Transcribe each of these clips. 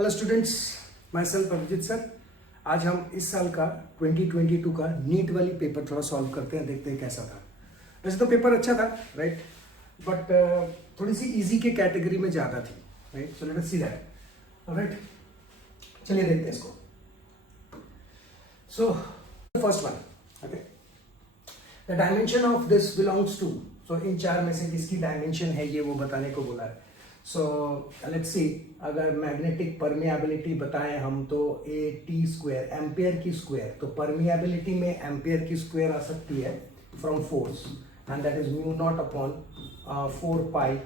Hello students, myself Abhijeet sir. आज हम इस साल का 2022 का नीट वाली पेपर थोड़ा सॉल्व करते हैं, देखते हैं कैसा था। वैसे तो पेपर अच्छा था, राइट, बट थोड़ी सी इजी के कैटेगरी में ज़्यादा थी, right. So let us see that, right. चलिए देखते हैं इसको। So first one, okay, the dimension of this belongs to, so इन चार में से किसकी डायमेंशन है ये वो बताने को बोला है। सो लेट्स सी, अगर मैग्नेटिक परमिएबिलिटी बताएं हम तो ए टी स्क्वायर, एम्पियर की स्क्वायर, तो परमिएबिलिटी में एम्पियर की स्क्वायर आ सकती है from force, and that is mu naught upon 4 pi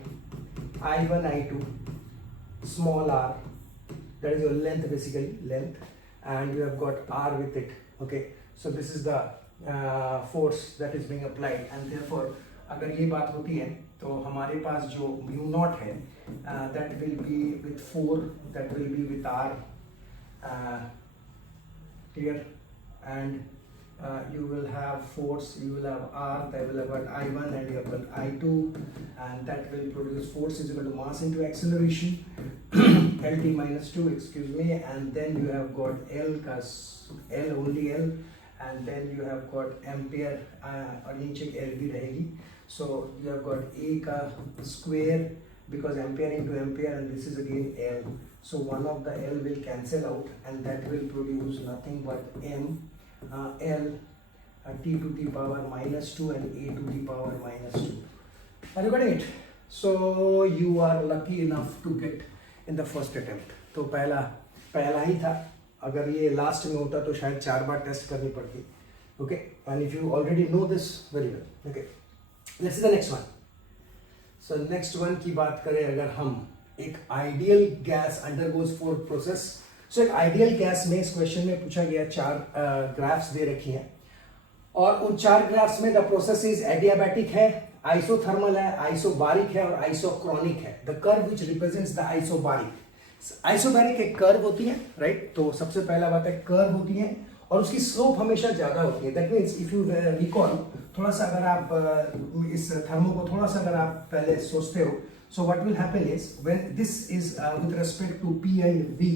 I1 I2 small r, that is your length, basically length, and you have got r with it. Okay, so this is the force that is being applied, and therefore अगर ये बात होती है तो हमारे पास जो mu naught है that will be with 4, that will be with r, clear, and you will have force, you will have r, that will have got I1 and you have got I2, and that will produce force is equal to mass into acceleration LT minus 2, excuse me, and then you have got L cos L, only L, and then you have got ampere और नीचे L भी रहेगी. So you have got A का square because ampere into ampere, and this is again L. So one of the L will cancel out, and that will produce nothing but M L T to the power minus 2 and A to the power minus 2. Are you getting it? So you are lucky enough to get in the first attempt. तो पहला ही था. अगर ये last में होता तो शायद 4 बार test करनी पड़ती. Okay, and if you already know this very well. Okay, let's see the next one. So next one की बात करें अगर हम, एक आइडियल गैस अंडरगोज 4 प्रोसेस. सो एक आइडियल गैस में इस क्वेश्चन में पूछा गया 4 ग्राफ्स दे रखी हैं, और उन 4 ग्राफ्स में द प्रोसेस इज एडियाबैटिक है, आइसोथर्मल है, आइसोबारिक है और आइसोक्रोनिक है. The curve which represents the isobaric. Isobaric एक कर्व होती है, राइट. तो सबसे पहला बात है कर्व होती है और उसकी स्लोप हमेशा ज्यादा होती है. That means if you recall, थोड़ा सा अगर आप इस थर्मो को थोड़ा सा अगर आप पहले सोचते हो, so what will happen is when this is with respect to P and V,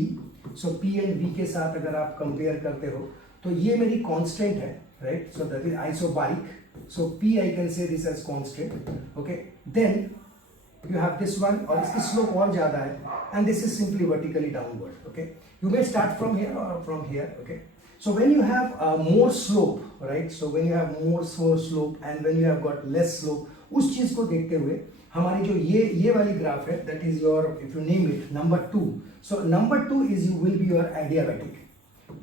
so P and V के साथ अगर आप कंपेयर करते हो तो ये मेरी कांस्टेंट है, right. So that is isobaric. So P I can say this as constant. Okay, then you have this one, और इसकी slope और ज्यादा है, and this is simply vertically downward. Okay, you may start from here or from here. Okay, so when you have more slope, right, so when you have more slope and when you have got less slope, उस चीज को देखते हुए हमारी जो ये वाली graph है, that is your, if you name it, number 2. so number 2 is you will be your adiabatic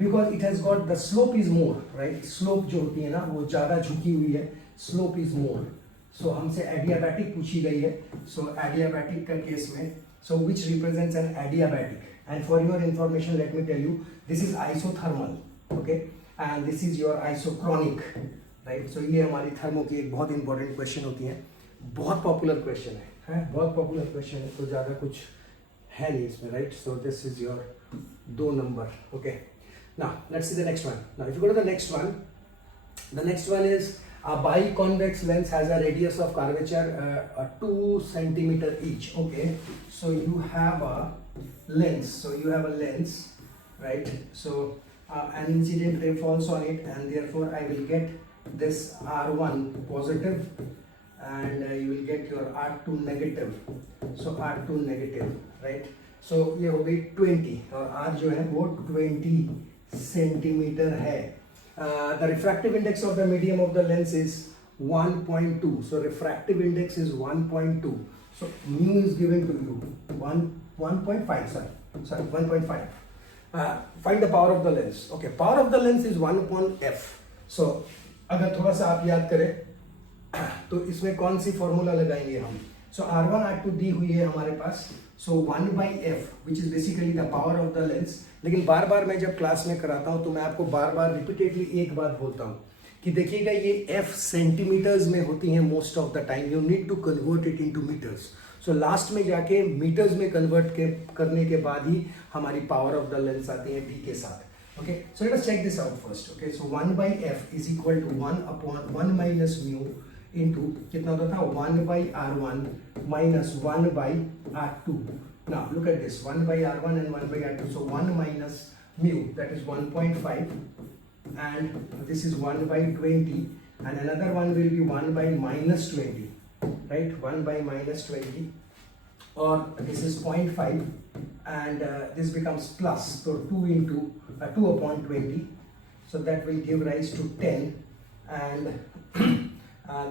because it has got the slope is more, right. slope जो होती है ना वो ज्यादा झुकी हुई है, slope is more. सो हमसे एडियाबैटिक पूछी गई है. सो एडियाबैटिक का केस में, so which represents an adiabatic, and for your information let me tell you, this is isothermal. Okay, and this is your isochronic, right. So ये हमारी थर्मो की एक बहुत इंपॉर्टेंट क्वेश्चन होती है, बहुत पॉपुलर क्वेश्चन है, बहुत पॉपुलर क्वेश्चन है, तो ज़्यादा कुछ है नहीं इसमें, right. So this is your 2 number. Okay, now let's see the next one. Now if you go to the next one is a biconvex lens has a radius of curvature 2 centimeter each. Okay, so you have a lens, right. So an incident ray falls on it, and therefore I will get this R1 positive, and you will get your R2 negative. So R2 negative, right. So ये हो गई 20, और R जो है वो 20 centimetre है. The refractive index of the medium of the lens is 1.2. So refractive index is 1.2. So mu is given to you 1.5. Sorry, 1.5. Find the power of the lens. Okay, power of the lens is 1 upon f. So अगर थोड़ा सा आप याद करें तो इसमें कौन सी formula लगाएंगे हम. So R1 R2 दी हुई है हमारे पास. So 1 by f, which is basically the power of the lens. लेकिन बार बार मैं जब क्लास में कराता हूँ तो मैं आपको बार बार रिपीटेडली एक बात बोलता हूँ कि देखिएगा ये f सेंटीमीटर्स में होती हैं most of the time. You need to convert it into metres. So last में जाके मीटर्स में कन्वर्ट करने के बाद ही हमारी पावर ऑफ द लेंस आती है v के साथ. Okay, so let us check this out first. Okay, so 1 by f is equal to 1 upon 1 minus mu into कितना होता था 1 by R1 माइनस 1 by R2. Now look at this, 1 by r1 and 1 by r2. So 1 minus mu, that is 1.5, and this is 1 by 20, and another one will be 1 by minus 20, right? 1 by minus 20, or this is 0.5, and this becomes plus, so 2 into 2 upon 20, so that will give rise to 10, and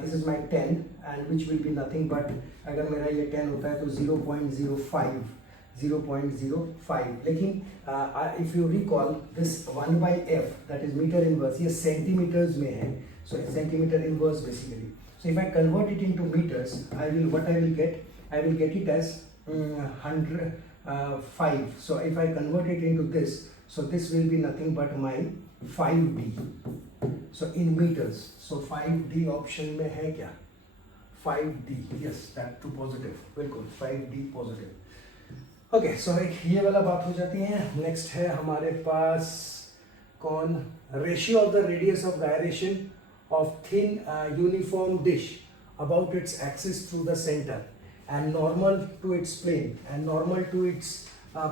this is my 10, and which will be nothing but, अगर मेरा ये 10 होता है तो 0.05, लेकिन if you recall this 1 by f, that is meter inverse, ये centimetres में है, so centimeter inverse basically. So if I convert it into meters, I will get it as 105. So if I convert it into this, so this will be nothing but my 5d. So in meters, so 5d option में है क्या? 5d, yes, that to positive, बिल्कुल 5d positive. Okay, so एक ये वाला बात हो जाती है. Next है हमारे पास कौन? Ratio of the radius of gyration of thin uniform dish about its axis through the center and normal to its plane and normal to its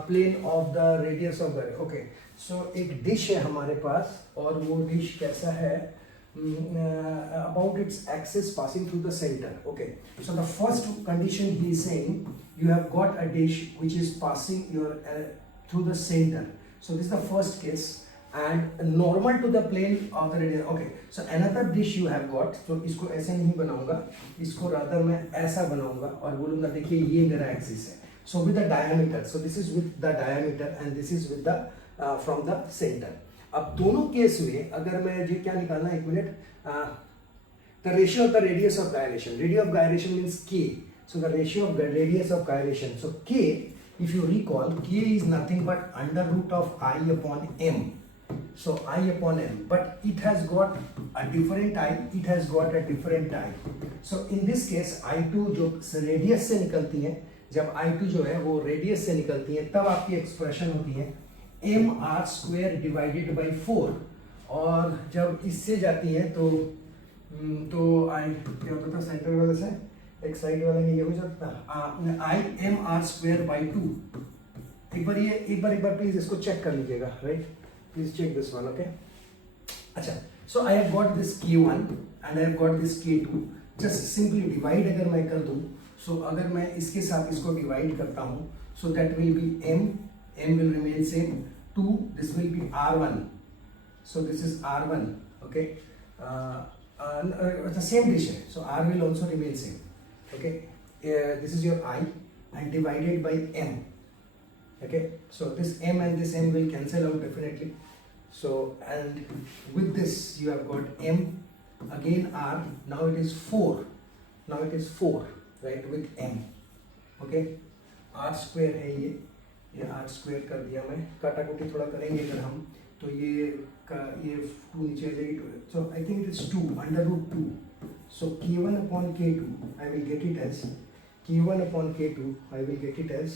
plane of the radius of gyration. Okay, so एक dish है हमारे पास, और वो dish कैसा है? About its axis passing through the center. Okay, so the first condition he is saying, you have got a dish which is passing through the center. So this is the first case, and normal to the plane of the radius. Okay, so another dish you have got, so इसको ऐसे नहीं बनाऊंगा, इसको rather मैं ऐसा बनाऊंगा और बोलूँगा देखिए ये मेरा axis है. So with the diameter, so this is with the diameter and this is with the from the center. अब दोनों केस में अगर मैं ये क्या निकालना है, एक minute, the ratio of the radius of gyration. Radius of gyration means k. So the ratio of the radius of gyration. So k, if you recall, k is nothing but under root of I upon m. So I upon m, but it has got a different I. It has got a different I. So in this case, I2 जो radius से निकलती है, जब I2 जो है वो radius से निकलती है, तब आपकी एक्सप्रेशन होती है M R square divided by 4, और जब इससे जाती है तो आई क्या होता था सेंटर वाले से, एक साइड वाले में ये हो जाता था I am R square by 2. एक बार प्लीज इसको चेक कर लीजिएगा, right? Please check this one. Okay, अच्छा, so I have got this k1 and I have got this k2. Just simply divide अगर मैं कर दूं, सो अगर मैं इसके साथ इसको डिवाइड करता हूं, so that will be m will remain same. 2, this will be r1, so this is r1. Okay, the same dish hai, so r will also remain same. Okay, this is your I and divided by m. Okay, so this m and this m will cancel out definitely. So and with this you have got m, again r, now it is 4, right, with m. Okay, r square है ये are square कर दिया मैं, काटाकुटी थोड़ा करेंगे अगर हम, तो ये 2 नीचे आ जाएगी. So I think it is 2 under root 2. So k1 upon k2 I will get it as k1 upon k2 I will get it as,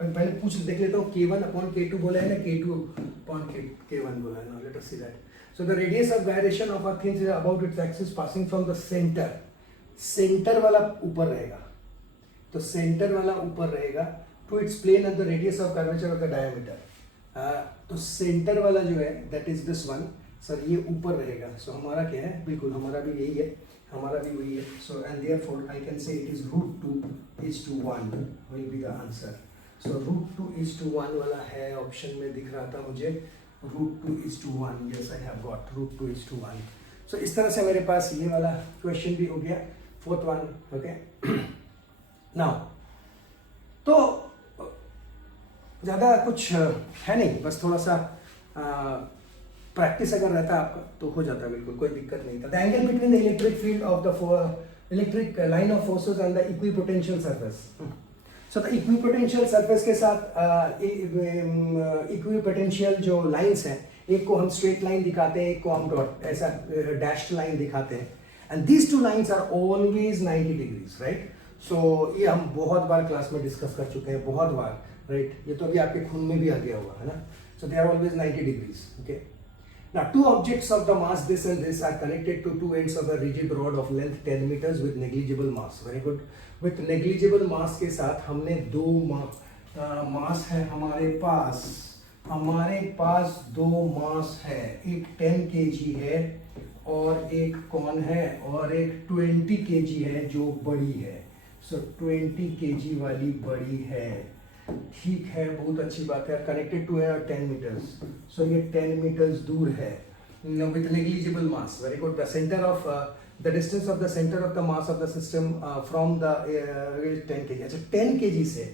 पहले पूछ देख लेता हूँ, k1 अपॉन k2 बोला है ना, k2 अपॉन k1 बोला है ना. Let us see that. So the radius of gyration of a thing is about its axis passing from the centre. Centre वाला ऊपर रहेगा, तो सेंटर वाला ऊपर रहेगा to its plane at the radius of curvature of the diameter. तो centre वाला जो है that is this one. Sir ये ऊपर रहेगा, सो हमारा क्या है, बिल्कुल हमारा भी यही है, हमारा भी वही है. So and therefore I can say it is √2:1 will be the answer. So √2:1 वाला है ऑप्शन में दिख रहा था मुझे, √2:1. Yes, I have got √2:1. सो इस तरह से मेरे पास ये वाला क्वेश्चन भी हो गया, 4th वन. ओके, नाउ तो ज़्यादा कुछ है नहीं, बस थोड़ा सा प्रैक्टिस अगर रहता है आपका तो हो जाता है, बिल्कुल कोई दिक्कत नहीं था. The angle between the electric field of the electric line of forces and the equipotential surface. So the equipotential surface के साथ इक्विपोटेंशियल जो लाइंस हैं, एक को हम स्ट्रेट लाइन दिखाते हैं, एक को हम डॉट ऐसा डैश्ड लाइन दिखाते हैं, and these two lines are always 90 degrees, right? So ये हम बहुत बार क्लास में डिस्कस कर चुके हैं, बहुत बार, राइट? ये तो अभी आपके खून में भी आ गया होगा, है ना? So they are always 90 degrees. Okay, Now, two objects of the mass this and this are connected to two ends of a rigid rod of length 10 meters with negligible mass. Very good. With negligible mass के साथ हमने दो मास है हमारे पास दो मास है, एक 10 kg है और एक कौन है और एक 20 kg है जो बड़ी है. So 20 kg वाली बड़ी है. ठीक है, बहुत अच्छी बात है. कनेक्टेड टू है 10 मीटर्स. सो ये 10 मीटर्स दूर है with negligible mass. Very good. The centre of the distance of the centre of the mass of the system from the 10 kg. अच्छा, 10 kg से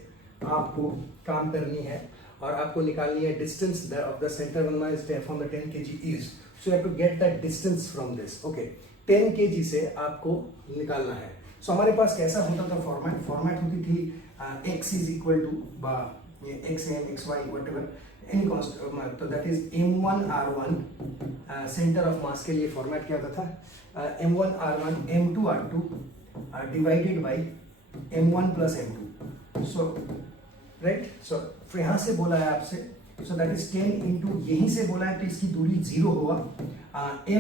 आपको काम करनी है और आपको निकालनी है distance of the centre of mass from the 10 kg is. So you have to get that distance from this. Okay, 10 kg से आपको निकालना है. सो हमारे पास कैसा होता था फॉर्मेट होती थी x is equal to xm xy whatever any cost. तो that is m1 r1 centre of मास के लिए फॉर्मेट क्या होता था m1 r1 m2 r2 divided by m1 plus m2. So right. So यहाँ से बोला है आपसे, सो दैट इज 10 इंटू, यहीं से बोला है तो इसकी दूरी 0 होगा.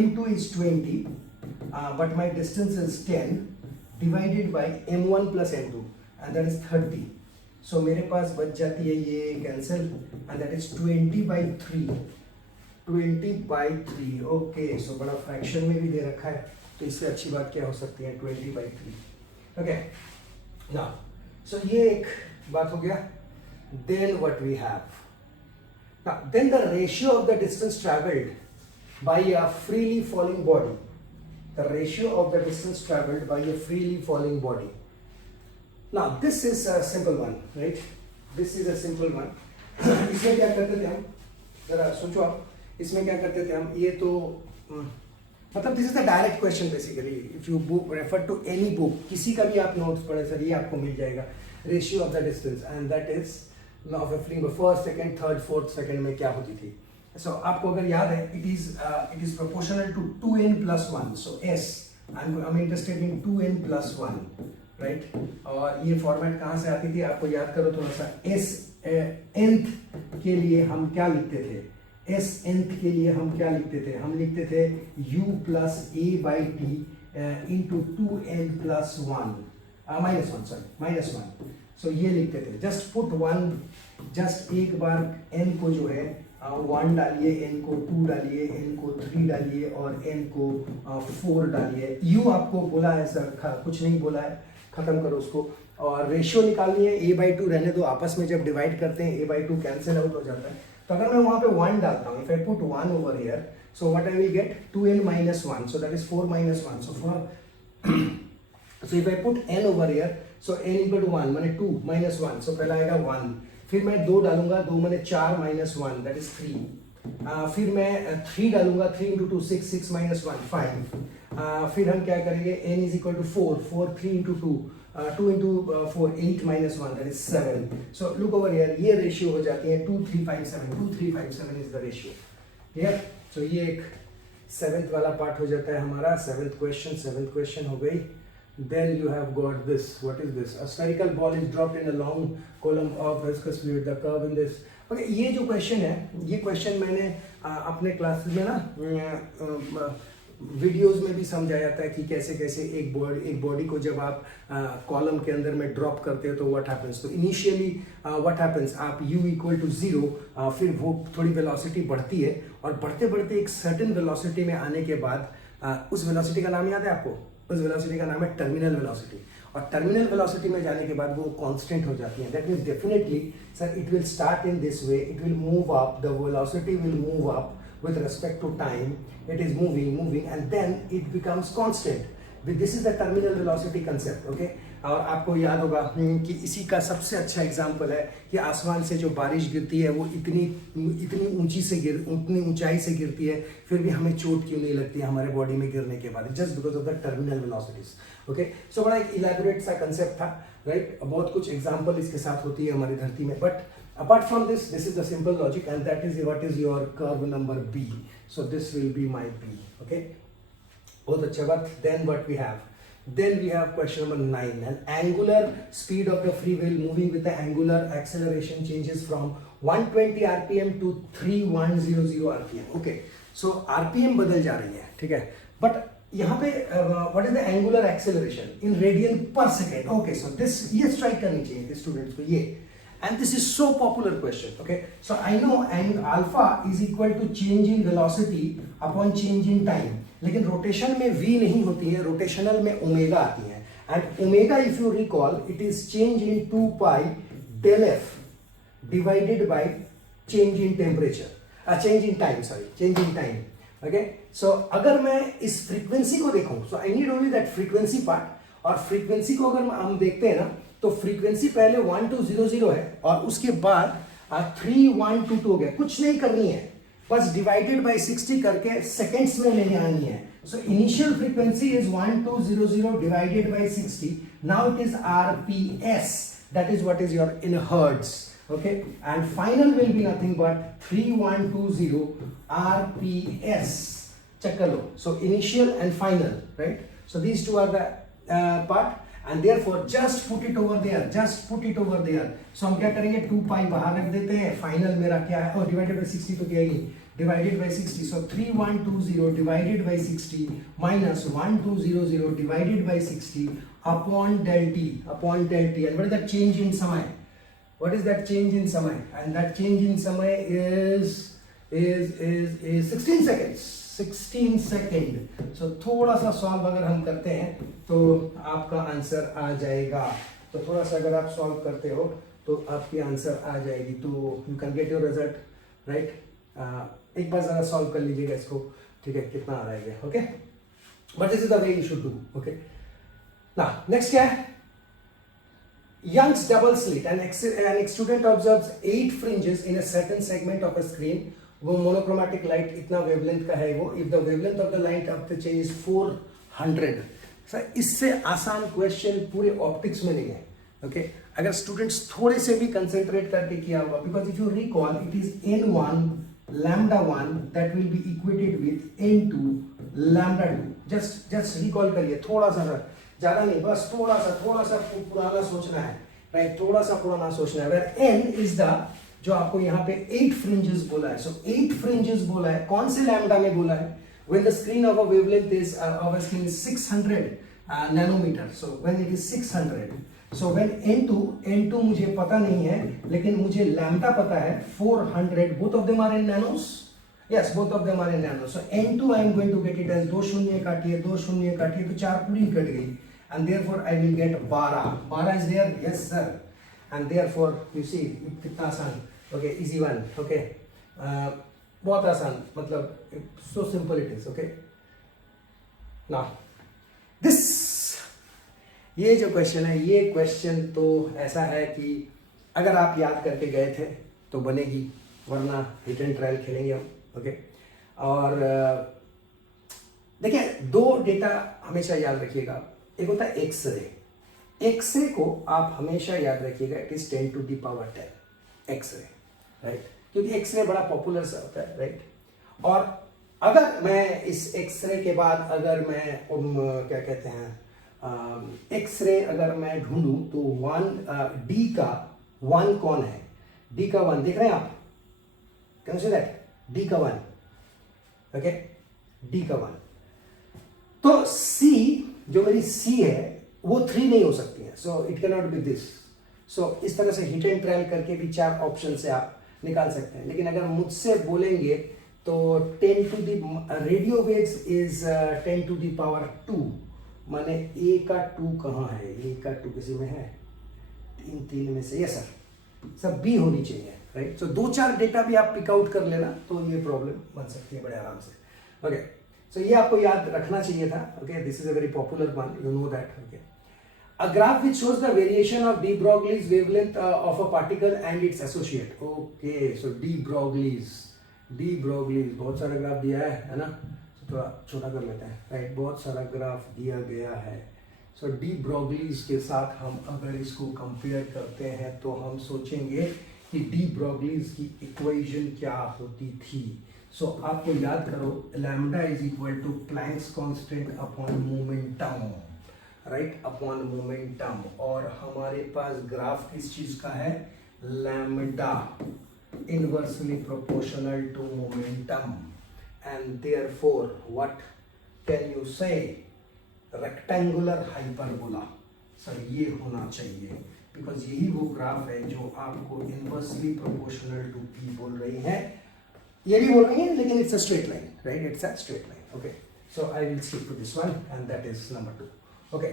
m2 is 20 but my distance is 10 divided by m1 plus m2 and that is 30. So मेरे पास बच जाती है ये cancel and that is 20 by 3. Okay, so बड़ा फ्रैक्शन में भी दे रखा है तो इससे अच्छी बात क्या हो सकती है 20 by 3. Okay, now so ये एक बात हो गया. Then what we have now, then the ratio of the distance traveled by a freely falling body. The ratio of the distance traveled by a freely falling body. Now this is a simple one, right? This is a simple one. इसमें क्या करते थे हम, जरा सोचो आप, इसमें क्या करते थे हम, ये तो मतलब this is the direct question basically. If you book refer to any book, किसी का भी आप नोट्स पढ़े सर, ये आपको मिल जाएगा. Ratio of the distance and that is law of fling. First second third fourth second में क्या होती थी. So आपको अगर याद है, it is proportional to 2n plus 1. So s, I'm interested in 2n plus 1, right? और ये फॉर्मेट कहाँ से आती थी आपको याद करो थोड़ा सा. s nth के लिए हम क्या लिखते थे, s nth के लिए हम क्या लिखते थे, हम लिखते थे u plus a by t into 2n plus 1 minus 1. So ये लिखते थे. Just put 1, just एक बार n को जो है 1 डालिए, n को 2 डालिए, n को 3 डालिए और n को 4 डालिए. u आपको बोला है सर, कुछ नहीं बोला है, खत्म करो उसको. और रेशियो निकालनी है, a by 2 रहने दो, आपस में जब डिवाइड करते हैं a by 2 कैंसिल आउट हो जाता है. तो अगर मैं वहाँ पे 1 डालता हूँ, if I put 1 over here, so what I will get 2n minus 1, so that is 4 minus 1. So if I put n over here, so n equal to 1 माने 2 minus 1, so पहला आएगा 1. फिर मैं 2 डालूंगा, 2 माने 4 minus 1, that is 3. फिर मैं 3 डालूंगा, 3 into 2 6, 6 minus 1 5. फिर हम क्या करेंगे, n is equal to 4, 3 into 2, 2 into 4 8 minus 1, that is 7. So look over here, ये रेशियो हो जाती है 2 3 5 7. 2 3 5 7 is the ratio. क्लियर. सो ये एक 7th वाला पार्ट हो जाता है हमारा. 7th question हो गई. Then you have got this. What is this? A spherical ball is dropped in a long column of viscous fluid. The curve in this. Okay, ये जो क्वेश्चन है, ये क्वेश्चन मैंने अपने क्लासेस में ना वीडियोस में भी समझाया था कि कैसे कैसे एक बॉडी को जब आप कॉलम के अंदर में ड्रॉप करते हो तो व्हाट हैपेंस. तो इनिशियली व्हाट हैपेंस, आप u इक्वल टू 0, फिर वो थोड़ी वेलोसिटी बढ़ती है और बढ़ते बढ़ते एक सर्टेन वेलोसिटी में आने के बाद उस वेलोसिटी का नाम याद है आपको, उस वेलोसिटी का नाम है टर्मिनल वेलोसिटी. और टर्मिनल वेलोसिटी में जाने के बाद वो कांस्टेंट हो जाती है. That means definitely sir it will start in this way, it will move up, the velocity will move up with respect to time. It is moving and then it becomes constant. This is the terminal velocity concept. Okay, और आपको याद होगा कि इसी का सबसे अच्छा example है कि आसमान से जो बारिश गिरती है वो इतनी ऊंचाई से गिरती है, फिर भी हमें चोट क्यों नहीं लगती है हमारे बॉडी में गिरने के बाद, just because of the terminal velocities. Okay, so बड़ा एक इलैबोरेट सा कंसेप्ट था, राइट. बहुत कुछ एग्जाम्पल इसके साथ होती है हमारी धरती में. But apart from this is the simple logic and that is what is your curve number B. So this will be my B. Okay, बहुत अच्छा बात. Then what we have? Then we have question number 9. An angular speed of the free wheel moving with the angular acceleration changes from 120 rpm to 3100 rpm. Okay, so RPM बदल जा रही है, ठीक है, but यहाँ पे what is the angular acceleration in radian पर second. Okay, so this ये स्ट्राइक करनी चाहिए स्टूडेंट्स को ये. And this is so popular question. Okay, so I know and alpha is equal to change in velocity upon change in time. लेकिन rotation में v नहीं होती है, रोटेशनल में ओमेगा आती है. And omega, if you recall, it is change in 2 pi del f divided by change in temperature. Change in time, sorry, change in time. Okay, so अगर मैं इस फ्रीक्वेंसी को देखूं, so I need only that frequency part. और frequency को अगर हम देखते हैं ना, तो फ्रीक्वेंसी पहले 1200 है और उसके बाद 3122 हो गया. कुछ नहीं करनी है, बस डिवाइडेड बाय 60 करके सेकेंड्स में लेने आनी है. So initial frequency is 1200 divided by 60. Now it is RPS, that is what is your in hertz. Okay, and final will be nothing but 3120 RPS. Check कर लो. So initial and final, right. So these two are the part. And therefore just put it over there, just put it over there. So हम क्या करेंगे, 2 pi बाहर रख देते हैं. Final मेरा क्या है, और डिवाइडेड बाई 60 तो क्या ही, divided by 60. So 3120 divided by 60 minus 1200 divided by 60 upon del T, upon del T. And what is that change in समय? What is that change in समय? And that change in समय is 16 seconds. 16 second. सो थोड़ा सा solve अगर हम करते हैं तो आपका आंसर आ जाएगा. तो थोड़ा सा अगर आप सॉल्व करते हो तो आपकी आंसर आ जाएगी. तो you can get your result, right. एक बार जरा सॉल्व कर लीजिएगा इसको, ठीक है, कितना आ रहा है. Okay, but this is the way you should do. Okay, now next क्या है, Young's double slit. An student observes 8 fringes in a certain segment of a screen. वो मोनोक्रोमेटिक लाइट इतना वेवलेंथ का है वो. If the wavelength of the light of the change is 400. Sir इससे आसान question पूरे ऑप्टिक्स में नहीं है. ओके, अगर स्टूडेंट्स थोड़े से भी कंसेंट्रेट करके किया होगा, because if you recall it is n1 lambda 1 that will be equated with n2 lambda 2. Just recall करिए थोड़ा सा, ज्यादा नहीं, बस थोड़ा सा पुराना सोचना है, राइट. थोड़ा सा पुराना सोचना है. वेयर n इज द, जो आपको यहाँ पे 8 फ्रिंजेस बोला है. सो 8 फ्रिंजेस बोला है, कौन से लैम्डा में बोला है? When the screen of a wavelength is of a screen is 600 nanometer. So when it is 600, so when n2 मुझे पता नहीं है, लेकिन मुझे लैम्डा पता है 400. Both of them are in nanos. Yes, both of them are in nanos. So n2 I am going to get it as 2 शून्य काटिए, 2 शून्य काटिए तो 4 पूरी कट गई. And therefore I will get 12. 12 is there, yes sir. And therefore you see कितना आसान. Okay, easy one. Okay, बहुत आसान, मतलब so simple it is. Okay, now this, ये जो क्वेश्चन है, ये क्वेश्चन तो ऐसा है कि अगर आप याद करके गए थे तो बनेगी, वरना हिट एंड ट्रायल खेलेंगे हम. ओके, और देखिए 2 डेटा हमेशा याद रखिएगा. एक होता है एक्सरे. एक्सरे को आप हमेशा याद रखिएगा, it is 10 to the power 10 x-ray, right, क्योंकि एक्सरे बड़ा पॉपुलर सा होता है, राइट. और अगर मैं इस एक्सरे के बाद अगर मैं क्या कहते हैं, एक्सरे अगर मैं ढूंढूं तो 1 डी का 1 कौन है? डी का 1 देख रहे हैं आप, कैन सी दैट, डी का 1. ओके, डी का 1. तो सी, जो मेरी सी है वो 3 नहीं हो सकती है. So it can not be this. So इस तरह से हिट एंड ट्रायल करके भी 4 ऑप्शन से आप निकाल सकते हैं. लेकिन अगर मुझसे बोलेंगे तो 10 to the radio waves is 10 to the power 2. माने ए का 2 कहाँ है? ए का 2 किसी में है? इन 3 में से, यस सर, सब बी होनी चाहिए, राइट. सो 2-4 डेटा भी आप पिक आउट कर लेना तो ये प्रॉब्लम बन सकती है बड़े आराम से. ओके, सो ये आपको याद रखना चाहिए था. Okay, this is a very popular one, you know that. Okay, a graph which shows the variation of de Broglie's wavelength of a particle and its associate. Okay, so de Broglie's बहुत सारा graph दिया है ना, so थोड़ा छोटा कर लेते हैं, राइट. बहुत सारा ग्राफ दिया गया है. सो de Broglie's के साथ हम अगर इसको कंपेयर करते हैं तो हम सोचेंगे कि de Broglie's की इक्वेशन क्या होती थी. सो आपको याद करो, lambda is equal to Planck's constant upon momentum, right, upon momentum. और हमारे पास ग्राफ किस चीज का है? Lambda inversely proportional to momentum. and therefore what can you say? Rectangular hyperbola. Sir ये होना चाहिए, बिकॉज यही वो ग्राफ है जो आपको इनवर्सली प्रोपोर्शनल टू पी बोल रही है, ये भी बोल रही है, लेकिन it's a straight line, right? It's a straight line. Okay, so I will skip to this one and that is number 2. Okay,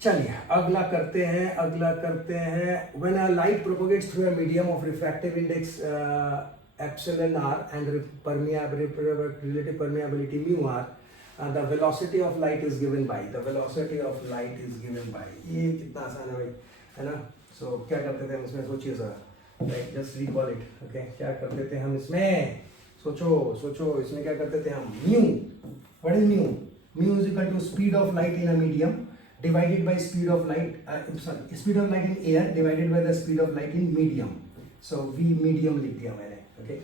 चलिए अगला करते हैं. When a light propagates through a medium of refractive index epsilon r and relative permeability mu r, the velocity of light is given by, ये कितना आसान है भाई, है ना? सो क्या करते थे हम इसमें, सोचिए sir, right? Just recall it. Okay, क्या करते थे हम इसमें, सोचो इसमें क्या करते थे हम? Mu. What is mu? Mu is equal to speed of light in a medium divided by speed of light, speed of light in air divided by the speed of light in medium. So we medium लिख दिया मैंने. Okay,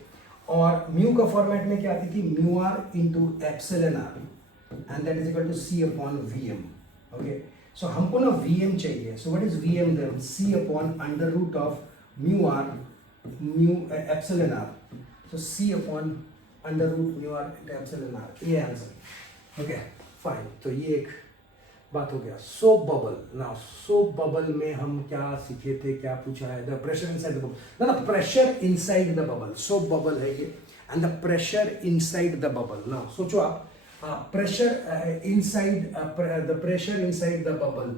और mu का format में क्या आती थी? Mu R into epsilon R and that is equal to C upon V M. Okay, so हमको ना वी एम चाहिए. So what is V M then? C upon under root of mu R mu epsilon R. So C upon under root mu R into epsilon R, ये आंसर. Okay fine, तो ये एक बात हो गया. Soap bubble. Now soap bubble में हम क्या सीखे थे, क्या पूछा है? The pressure inside the bubble. ना pressure inside the bubble, soap bubble है ये, and the pressure inside the bubble. Now सोचो आप, pressure inside the pressure inside the bubble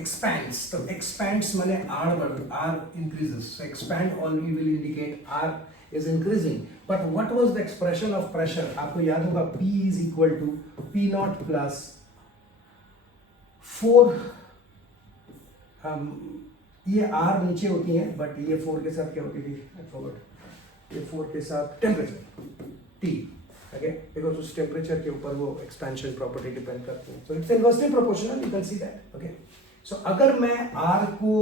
expands. तो एक्सपैंड्स माने R increases. So expand only will indicate R is increasing. But what was the expression of pressure? आपको याद होगा, P is equal to P naught plus 4, ये R नीचे होती है, but ये 4 के साथ क्या होती थी? I forgot. ये 4 के साथ टेम्परेचर T. ओके, बिकॉज उस टेम्परेचर के ऊपर वो एक्सपेंशन प्रॉपर्टी डिपेंड करती है. So it's inversely proportional, you can see that. Okay, so अगर मैं R को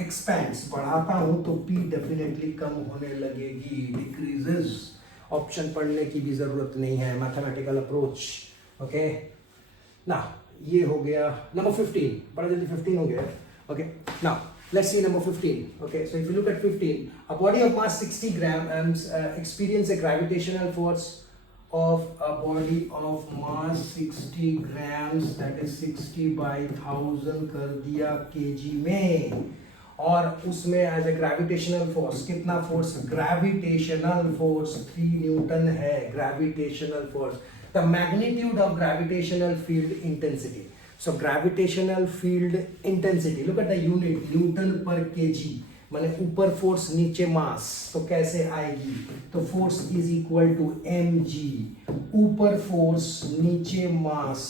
एक्सपेंड्स बढ़ाता हूं तो P डेफिनेटली कम होने लगेगी, डिक्रीजेस. ऑप्शन पढ़ने की भी जरूरत नहीं है, मैथमेटिकल अप्रोच. ओके, ना ये हो गया नंबर 15. बड़ा जल्दी 15 हो गया. Okay, now let's see number 15. Okay, so if you look at 15, a body of mass 60 grams experience a gravitational force of a body of mass 60 grams, that is 60 by 1000 कर दिया kg में, और उसमें as a gravitational force कितना force? Gravitational force 3 newton है. Gravitational force, the magnitude of gravitational field intensity. So gravitational field intensity, look at the unit, newton per kg. माने ऊपर force नीचे मास, तो कैसे आएगी? तो force is equal to mg, ऊपर फोर्स नीचे mass,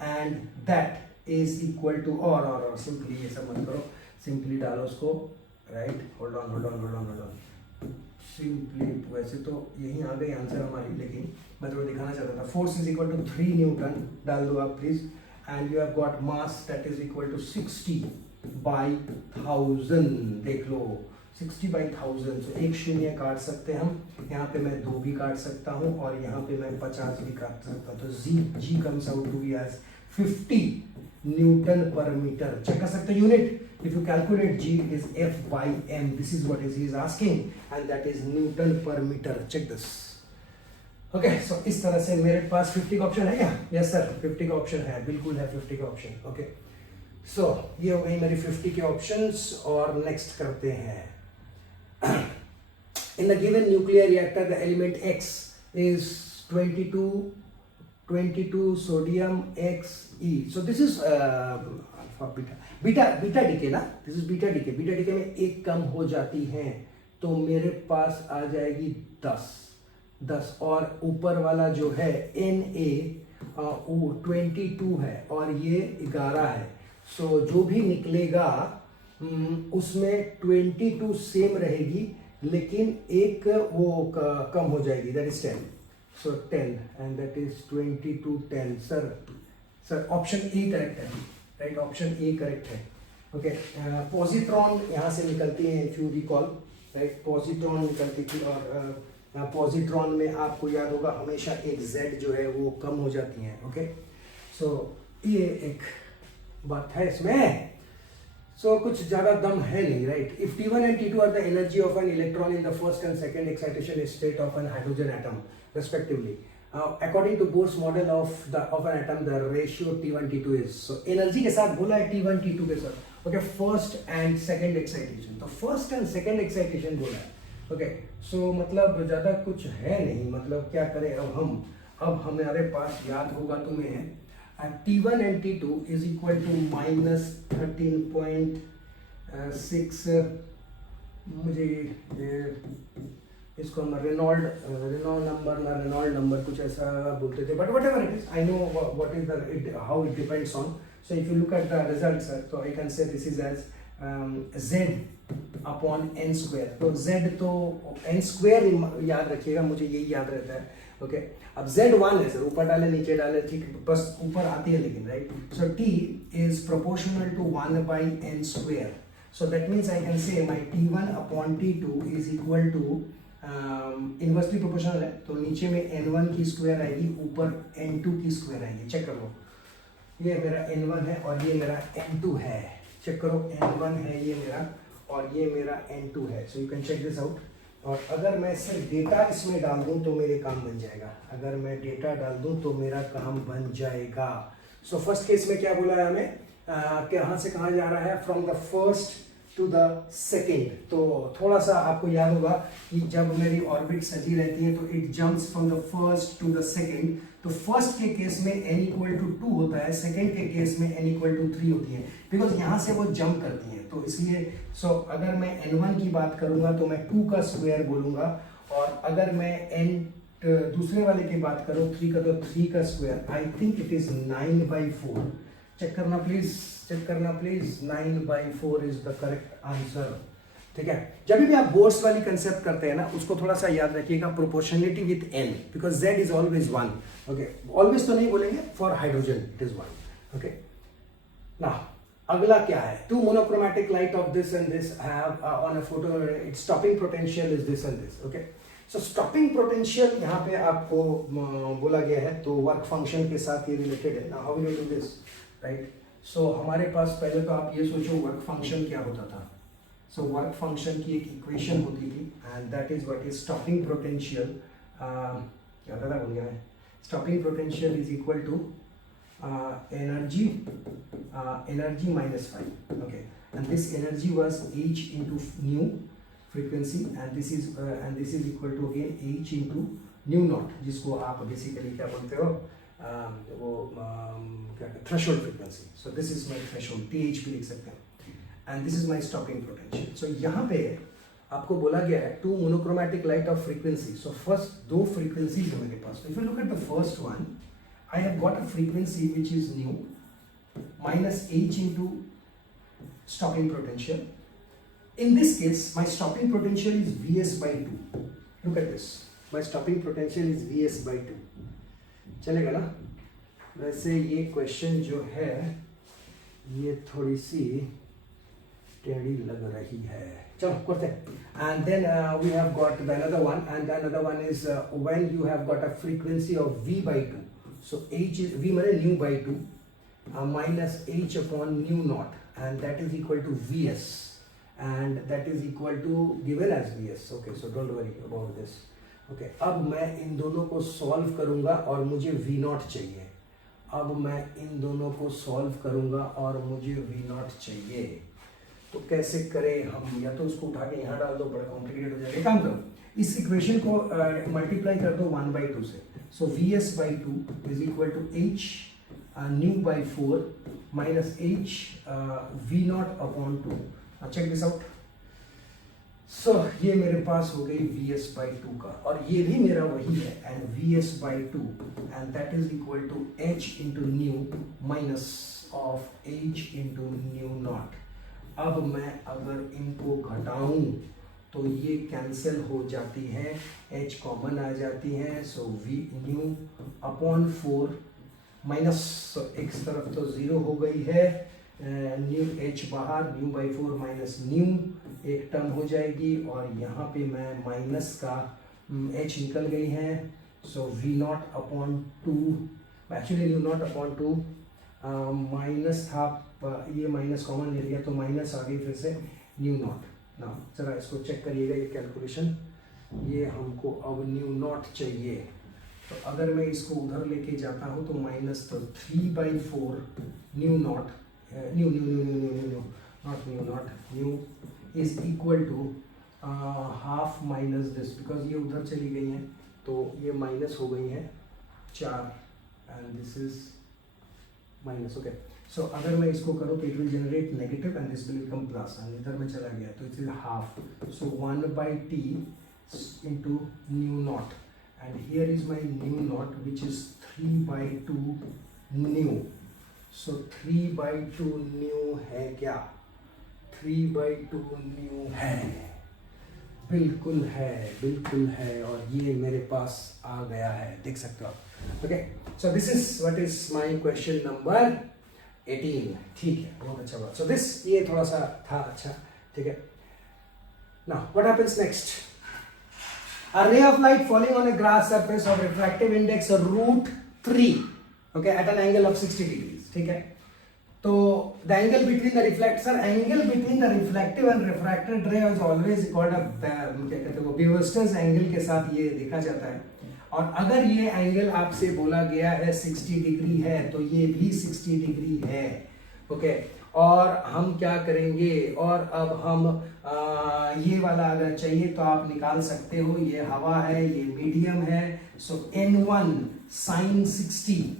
and that is equal to, और सिंपली ये सब मत करो, सिंपली डालो उसको, राइट? Hold on. सिंपली वैसे तो यही आ गई आंसर हमारी, लेकिन मैं तो दिखाना चाहता था. Force is equal to 3 newton, डाल दो आप please, and you have got mass that is equal to 60 by 1000. देख लो, 60 by 1000. तो एक शून्य काट सकते हम, यहाँ पे मैं 2 भी काट सकता हूँ, और यहाँ पे मैं 50 भी काट सकता हूँ. तो G comes out to be as 50 Newton पर मीटर. चेक कर सकते unit. If you calculate G, it is F by M. This is what he is asking, and that is Newton per meter. Check this. Okay, so इस तरह से मेरे पास 50 का option है क्या? Yes sir, 50 का ऑप्शन है, बिल्कुल है 50 का ऑप्शन. Okay, so ये हो गई मेरी 50 के ऑप्शंस, और नेक्स्ट करते हैं. In the given nuclear reactor, the element X is 22 sodium Xe. So this is beta decay ना, this is beta decay. beta decay में एक कम हो जाती है, तो मेरे पास आ जाएगी 10, और ऊपर वाला जो है Na 22 है, और ये 11 है. सो जो भी निकलेगा उसमें 22 सेम रहेगी, लेकिन एक वो कम हो जाएगी, that is 10. So 10 and that is 22 10. Sir option A correct है, राइट? ऑप्शन ए करेक्ट है. ओके, पॉजिट्रॉन यहाँ से निकलती है, if you recall, right? Positron निकलती थी, और पॉजिट्रॉन में आपको याद होगा हमेशा एक Z जो है वो कम हो जाती है. ओके, सो ये एक बात है इसमें. सो कुछ ज़्यादा दम है नहीं, right. If T1 and T2 are the energy of an electron in the first and second excitation state of an hydrogen atom respectively, according to Bohr's model of an atom, the ratio T1 T2 is, so energy के साथ बोला है T1 T2 के साथ, okay, first and second excitation, तो first and second excitation बोला है, okay. सो मतलब ज़्यादा कुछ है नहीं, मतलब क्या करें अब हमारे पास याद होगा तुम्हें T1 and T2 is equal to -13.6, मुझे इसको हम रेनॉल्ड नंबर कुछ ऐसा बोलते थे, but whatever it is, I know what is the how it depends on. So if you look at the results, तो I can say this is as z upon n square. तो z तो n square याद रखिएगा, मुझे यही याद रहता है, ओके. अब z1 है सर, ऊपर डाले नीचे डाले, ठीक, बस ऊपर आती है लेकिन, right. So t is proportional to 1/n square. So that means I can say my T1 upon T2 is equal to inversely proportional है, तो नीचे में n1 की स्क्वायर आएगी, ऊपर n2 की स्क्वायर आएगी. चेक करो, ये मेरा n1 है और ये मेरा n2 है. चेक करो, n1 है ये मेरा और ये मेरा n2 है. So you can check this out. और अगर मैं सिर्फ डेटा इसमें डाल दूं तो मेरे काम बन जाएगा. अगर मैं डेटा डाल दूं तो मेरा काम बन जाएगा. सो फर्स्ट केस में क्या बोला है हमें, कहाँ से कहाँ जा रहा है, from the first to the second. तो थोड़ा सा आपको याद होगा कि जब मेरी ऑर्बिट सजी रहती है तो it jumps from the first to the second. तो फर्स्ट के केस में n इक्वल टू 2 होता है, सेकेंड के केस में n इक्वल टू 3 होती है, बिकॉज यहाँ से वो जंप करती है. तो इसलिए अगर मैं n1 की बात करूंगा तो मैं 2 का स्क्वायर बोलूंगा, और अगर मैं दूसरे वाले की बात करूँ 3 का, तो 3 का square. I think it is 9/4. Check करना please, 9/4 is the correct answer. ठीक है, जब भी आप बोर्स वाली कंसेप्ट करते हैं ना, उसको थोड़ा सा याद रखिएगा, proportionality with n, because z is always 1. Okay, always तो नहीं बोलेंगे, for hydrogen it is 1. Okay, now अगला क्या है, 2 monochromatic light of this and this have on a photo, its stopping potential is this and this. Okay, so stopping potential यहाँ पे आपको बोला गया है, तो वर्क फंक्शन के साथ ये रिलेटेड है. Now how will you do this, right. So हमारे पास पहले तो आप ये सोचो वर्क फंक्शन क्या होता था. सो वर्क फंक्शन की एक इक्वेशन होती थी, and that is what is stopping potential. क्या था बोल गया है, stopping potential is equal to energy minus phi. Okay, and this energy was h into nu frequency, and this is equal to again h into nu naught, जिसको आप basically क्या बोलते हो, वो threshold frequency. So this is my threshold, TH भी लिख सकते हैं, and this is my stopping potential. So यहाँ पे आपको बोला गया है 2 monochromatic light of frequency. So first 2 frequencies है मेरे पास. If you look at the first one, I have got a frequency which is nu minus h into stopping potential. In this case, my stopping potential is Vs by 2. Look at this. My stopping potential is Vs by 2. चलेगा ना? वैसे ये question जो है ये थोड़ी सी टेढ़ी लग रही है. चलो करते हैं. And then we have got the another one, and the another one is when you have got a frequency of V by 2. So h is v माने nu by 2 minus h upon nu naught, and that is equal to Vs, and that is equal to given as Vs. Okay, so don't worry about this. Okay, अब मैं इन दोनों को solve करूंगा और मुझे V naught चाहिए. अब मैं इन दोनों को सॉल्व करूंगा और मुझे V naught चाहिए. तो कैसे करें हम, या तो उसको उठा के यहाँ डाल दो, बड़ा कॉम्प्लिकेटेड हो जाएगा. काम करो, इस इक्वेशन को मल्टीप्लाई कर दो 1/2 से. So Vs by 2 is equal to h nu by 4 minus h V naught upon 2. Now check this out. So ये मेरे पास हो गई Vs by 2 का, और ये भी मेरा वही है, and Vs by 2, and that is equal to h into nu minus of h into nu naught. अब मैं अगर इनको घटाऊं तो ये कैंसिल हो जाती है, h कॉमन आ जाती है. सो v न्यू अपॉन 4 माइनस, एक तरफ तो 0 हो गई है, न्यू h बाहर, न्यू बाई 4 माइनस न्यू एक टर्म हो जाएगी, और यहाँ पे मैं माइनस का h निकल गई है. सो v not upon 2, actually new not upon 2 minus था ये माइनस कॉमन ले लिया तो माइनस आ गई फिर से न्यू नॉट। ना जरा इसको चेक करिएगा ये कैलकुलेशन, ये हमको अब न्यू नॉट चाहिए। तो अगर मैं इसको उधर लेके जाता हूँ तो माइनस तो 3/4 nu naught nu nu nu nu nu nu naught nu naught nu is equal to half minus this, because ये उधर चली गई हैं तो ये माइनस हो गई हैं 4 and this is minus. Okay, so अगर मैं इसको करूँ तो it will generate negative and this will become plus, and इधर में चला गया तो it is half, so 1/t into nu naught, and here is my nu naught which is 3/2 nu. So 3/2 nu है क्या? 3/2 nu है, बिल्कुल है और ये मेरे पास आ गया है, देख सकते हो आप। Okay, so this is what is my question number 18। ठीक है, बहुत अच्छा बात। सो दिस ये थोड़ा सा था अच्छा, ठीक है। Now what happens next? A ray of light falling on a glass surface of refractive index √3, okay, at an angle of 60 degrees, ठीक है। तो the angle between the reflective and refracted ray is always called a क्या कहते हैं वो Bevester's angle के साथ ये देखा जाता है। और अगर ये एंगल आपसे बोला गया है 60 डिग्री है तो ये भी 60 डिग्री है, ओके। और हम क्या करेंगे, और अब हम ये वाला अगर चाहिए तो आप निकाल सकते हो, ये हवा है, ये मीडियम है। So n1 sin 60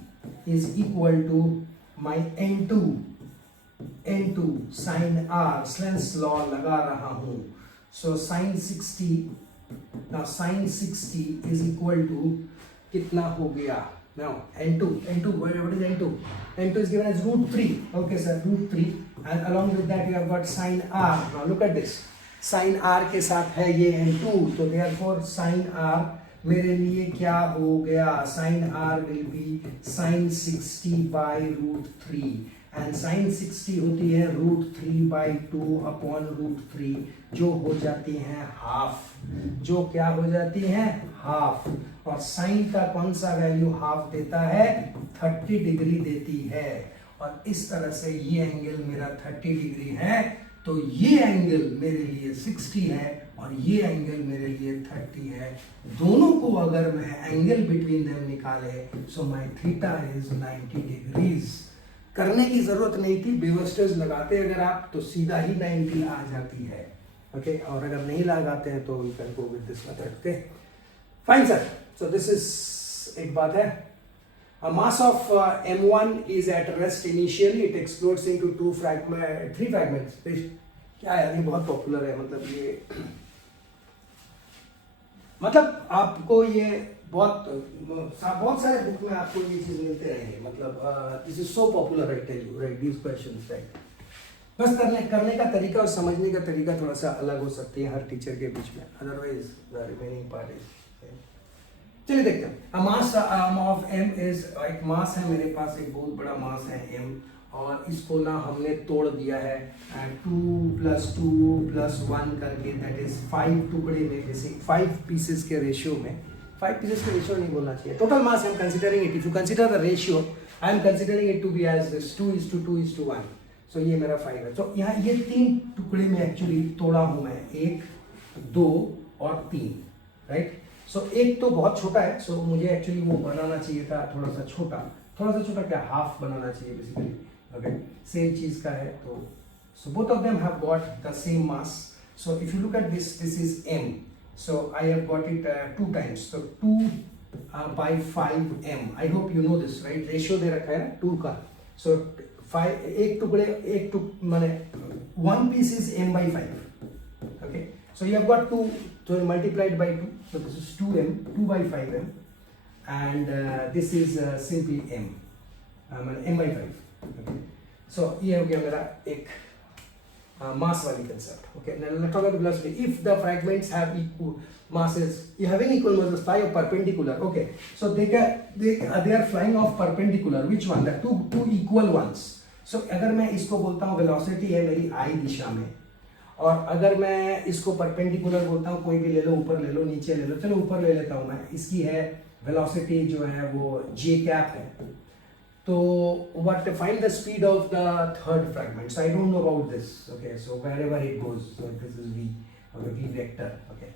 is equal to my n2 sin r, Snell's law लगा रहा हूं। So sin 60 is equal to कितना हो गया? Now n2, what is n2? N2 is given as √3. Okay sir, √3, and along with that you have got sin r. Now look at this, sin r के साथ है ये n2, तो therefore sin r मेरे लिए क्या हो गया? sin r will be sin 60/√3, and sin 60 होती है √3/2 upon √3, जो हो जाती हैं हाफ, जो क्या हो जाती हैं? हाफ। और साइन का कौन सा वैल्यू हाफ देता है? 30 डिग्री देती है। और इस तरह से ये एंगल मेरा 30 डिग्री है, तो ये एंगल मेरे लिए 60 है और ये एंगल मेरे लिए 30 है। दोनों को अगर मैं एंगल बिटवीन देम निकाले, so my theta is 90 degrees. करने की जरूरत नहीं थी, बेवस्टर्स लगाते अगर आप तो सीधा ही 90 आ जाती है, ओके। और अगर नहीं लगाते हैं तो you can go with this method, okay fine sir. So this is एक बात है। A mass of m1 is at rest initially, it explodes into 3 fragments। क्या है, ये बहुत पॉपुलर है, मतलब ये मतलब आपको ये बहुत सारे बुक में आपको ये चीज मिलते रहेंगे, मतलब this is so popular, I tell you, right, these questions, right. बस करने का तरीका और समझने का तरीका थोड़ा सा अलग हो सकती है हर टीचर के बीच में, otherwise the remaining part is. चलिए देखते हैं। मास ऑफ m इज, एक मास है मेरे पास, एक बहुत बड़ा मास है m, और इसको ना हमने तोड़ दिया है 2 + 2 + 1 करके, दैट इज 5 टुकड़े में, जैसे 5 पीसेस के रेशियो में, 5 पीसेस के रेशियो नहीं बोलना चाहिए, total mass I am considering it, if you consider the ratio I am considering it to be as this 2:2:1। सो ये मेरा 5 है। तो यहाँ ये 3 टुकड़े में एक्चुअली तोड़ा हूं मैं, 1, 2 और 3, राइट। सो एक तो बहुत छोटा है, सो मुझे एक्चुअली वो बनाना चाहिए था थोड़ा सा छोटा क्या, हाफ बनाना चाहिए बेसिकली, ओके। सेम चीज का है, तो so both of them have got the same mass. So if you look at this is m, so I have got it 2 times, so 2/5m। I hope you know this, right, ratio दे रखा है ना 2 का। सो 5 एक माने 1 piece is m/5, okay। So you have got 2, so multiplied by 2, so this is 2m, 2/5m, and this is simply m, m/5, okay। So ये हो गया मेरा एक mass वाली concept, okay। Now let's talk about velocity. If the fragments have equal masses, you having equal masses, fly of perpendicular, okay। So they are flying off perpendicular. Which one? The two equal ones. So अगर मैं इसको बोलता हूँ velocity है मेरी I दिशा में, और अगर मैं इसको परपेंडिकुलर बोलता हूँ, कोई भी ले लो, ऊपर ले लो, नीचे ले लो, चलो ऊपर ले लेता हूँ मैं, इसकी है वेलोसिटी जो है वो j कैप है, तो what find the speed of the third fragment. So I don't know about this. Okay, so wherever it goes, so this is v, okay, v vector. Okay,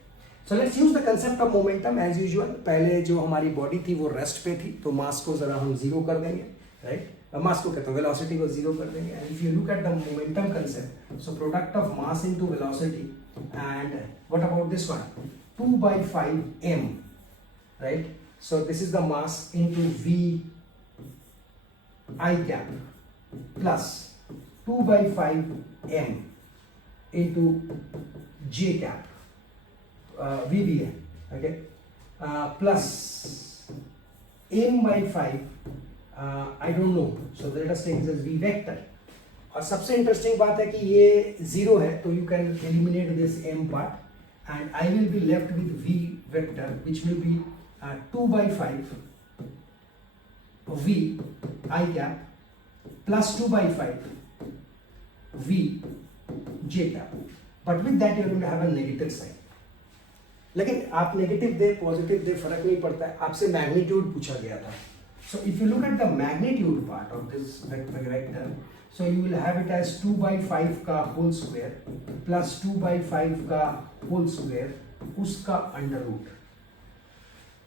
so let's use the concept of momentum as usual. पहले जो हमारी body थी वो rest पे थी, तो मास को जरा हम जीरो कर देंगे, राइट? मास को कहते हैं वेलोसिटी को जीरो कर देंगे. And if you look at the momentum concept, so product of mass into velocity, and what about this one, 2/5 m, right? So this is the mass into v I cap plus 2/5 m into j cap, VB है, okay, plus m/5, I don't know, so let us take this as v vector. और सबसे interesting बात है कि ये zero है, तो you can eliminate this m part and I will be left with v vector which will be 2/5 v I cap plus 2/5 v j cap, but with that you are going to have a negative sign. लेकिन आप negative दे positive दे फर्क नहीं पड़ता है, आपसे magnitude पूछा गया था. So if you look at the magnitude part of this vector, so you will have it as 2/5 का whole square plus 2/5 का whole square उसका under root.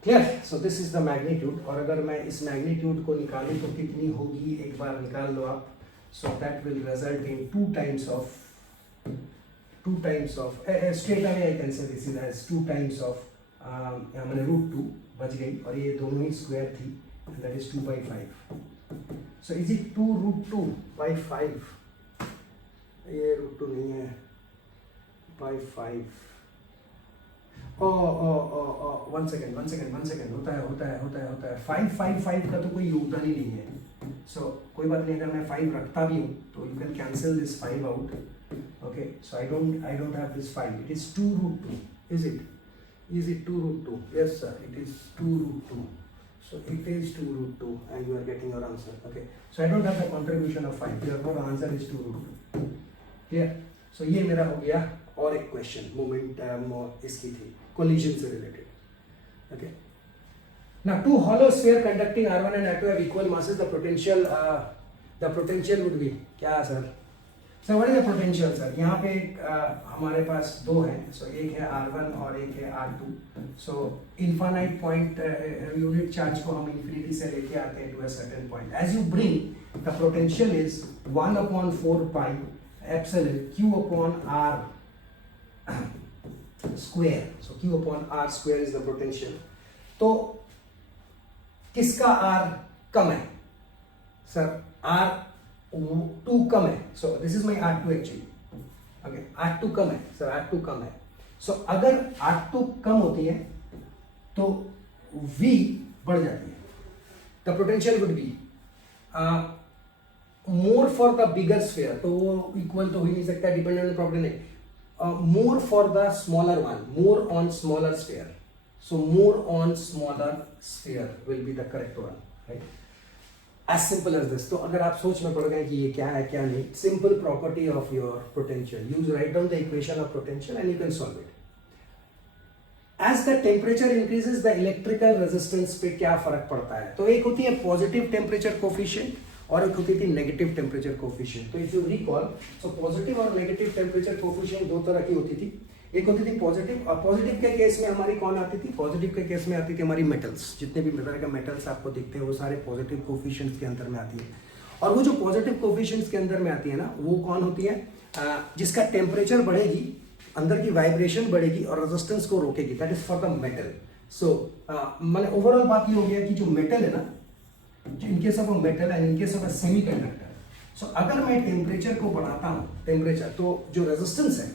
Clear? So this is the magnitude. और अगर मैं इस मैग्नीट्यूड को निकालूं तो कितनी होगी, एक बार निकाल लो आप. So that will result in 2 times of straight away I can say this is as 2 times of मैंने √2 बच गई, और ये दोनों ही स्क्वायर थी, that is 2/5. So is it 2√2/5? ये √2 नहीं है, by 5. वन सेकेंड होता है 5 का तो कोई योगदान ही नहीं है. सो कोई बात नहीं, अगर मैं 5 रखता भी हूँ तो you can cancel this 5 out. Okay, so I don't have this 5. It is 2√2. Is it 2√2? Yes sir, it is 2√2. So it is 2√2 and you are getting your answer. Okay, so I don't have the contribution of 5. Therefore answer is 2√2. Clear? So ये मेरा हो गया. और एक question momentum इसकी थी, collision से related. Okay. Now two hollow sphere conducting R1 and R2 have equal masses. The potential would be क्या sir? So what is the potential sir? यहाँ पे हमारे पास दो हैं. So एक है R1 और एक है R2. So infinite point unit charge को हम infinity से लेके आते हैं to a certain point. As you bring, the potential is 1/4 pi epsilon q upon r square. So q upon r square is the potential. तो किसका r कम है sir? R2 कम है. So this is my R2 actually. Okay, R2 कम है sir, R2 कम है. So अगर R2 कम होती है तो V बढ़ जाती है. The potential would be more for the bigger sphere. तो वो इक्वल तो हो ही नहीं सकता, डिपेंडेंट प्रॉपर्टी नहीं. More for the smaller one, more on smaller sphere. So more on smaller sphere will be the correct one, right? As simple as this. तो अगर आप सोच में पड़ गए कि ये क्या है क्या नहीं, simple property of your potential. You write down the equation of potential and you can solve it. As the temperature increases, the electrical resistance पे क्या फर्क पड़ता है? तो एक होती है positive temperature coefficient और एक होती थी negative temperature coefficient. तो if you recall, so positive और negative temperature coefficient दो तरह की होती थी. एक होती थी पॉजिटिव, और पॉजिटिव के केस में हमारी कौन आती थी? पॉजिटिव के केस में आती थी हमारी मेटल्स. जितने भी तरह के मेटल्स आपको दिखते हैं वो सारे पॉजिटिव कोफिशिएंट्स के अंदर में आती है. और वो जो पॉजिटिव कोफिशिएंट्स के अंदर में आती है ना, वो कौन होती है? जिसका टेम्परेचर बढ़ेगी, अंदर की वाइब्रेशन बढ़ेगी और रेजिस्टेंस को रोकेगी. That is for the metal. So मैंने ओवरऑल बात ये हो गया कि जो मेटल है ना, in case of a metal and in case of a semiconductor, so अगर मैं टेम्परेचर को बढ़ाता हूँ, टेम्परेचर, तो जो रेजिस्टेंस है,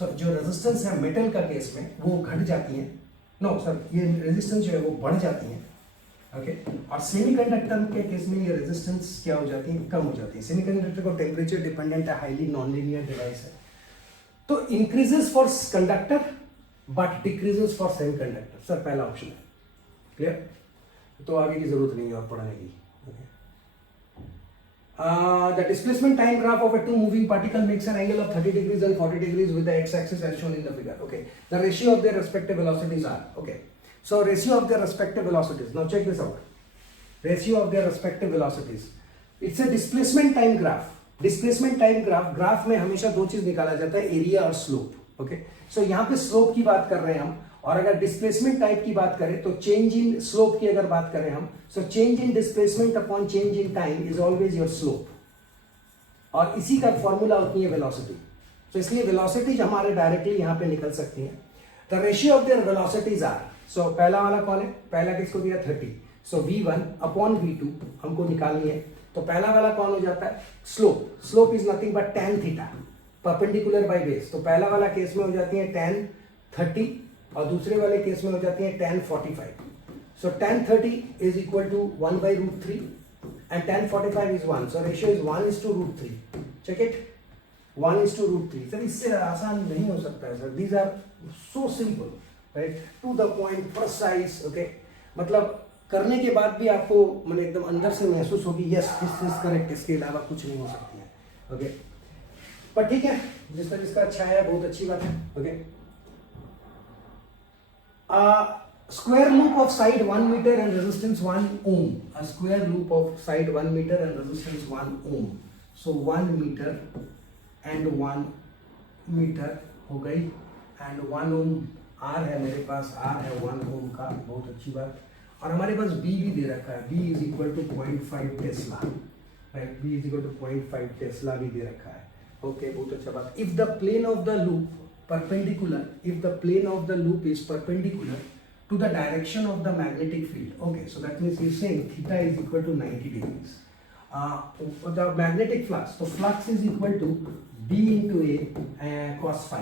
जो रेजिस्टेंस है मेटल का केस में वो घट जाती है. नो सर, ये रेजिस्टेंस जो है वो बढ़ जाती है. ओके, और सेमीकंडक्टर के केस में ये रेजिस्टेंस क्या हो जाती है? कम हो जाती है. सेमीकंडक्टर को टेम्परेचर डिपेंडेंट है, हाईली नॉन लीनियर डिवाइस है. तो increases for conductor but decreases for semiconductor. Sir पहला ऑप्शन है. क्लियर? तो आगे की जरूरत नहीं है और पढ़ने की. The displacement time graph of a two moving particle makes an angle of 30 degrees and 40 degrees with the x-axis as shown in the figure. Okay, the ratio of their respective velocities are. Okay, so ratio of their respective velocities. Now check this out. Ratio of their respective velocities. It's a displacement time graph. Displacement time graph में हमेशा दो चीज निकाला जाता है, area और slope. Okay, सो यहाँ पे स्लोप की बात कर रहे हैं हम, और अगर डिस्प्लेसमेंट टाइप की बात करें तो चेंज इन स्लोप की अगर बात करें हम, so change in displacement upon change in time is always your slope, और इसी का फॉर्मूला होती है वेलोसिटी. तो इसलिए वेलोसिटीज हमारे डायरेक्टली यहाँ पे निकल सकती हैं. The ratio of their velocities are, so पहला वाला कौन है, पहला किसको दिया 30, सो v1 अपॉन v2 हमको निकालनी है. तो पहला वाला कौन हो जाता है, slope. Slope is nothing but tan theta perpendicular by base. तो पहला वाला केस में हो जाती है tan 30 और दूसरे वाले केस में हो जाती है tan 45. So tan 30 is equal to 1/√3 and tan 45 is 1. So ratio is 1:√3. Check it. 1:√3. Sir इससे आसान नहीं हो सकता है sir. These are so simple, right? To the point, precise. Okay. मतलब करने के बाद भी आपको मतलब एकदम अंदर से महसूस होगी यस दिस इज करेक्ट, इसके अलावा कुछ नहीं हो सकती है. ओके, पर ठीक है, जिसका अच्छा है बहुत अच्छी बात है. Okay, square loop of side 1 meter and resistance 1 ohm. A square loop of side 1 meter and resistance 1 ohm. So 1 meter and 1 meter हो गई, and 1 ohm R है मेरे पास, R है 1 ohm का, बहुत अच्छी बात. और हमारे पास B भी दे रखा है, B is equal to 0.5 Tesla, right. B is equal to 0.5 Tesla भी दे रखा है. ओके, बहुत अच्छा बात. If the plane of the loop perpendicular, if the plane of the loop is perpendicular to the direction of the magnetic field. Okay, so that means he's saying theta is equal to 90 degrees. The magnetic flux, so flux is equal to B into A cos phi.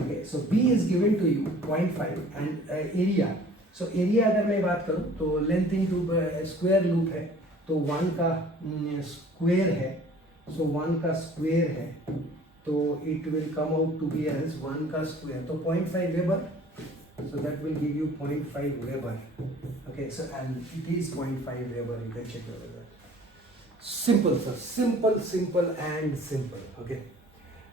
Okay, so B is given to you 0.5 and area. So area अगर मैं बात करूँ तो length into square loop है, तो 1 का square है, so 1 का square है, तो it will come out to be as 1 का square, तो 0.5 weber. So that will give you 0.5 Weber. Okay, so and it is 0.5 Weber. You can check over that. Simple, sir. Simple, simple, and simple. Okay.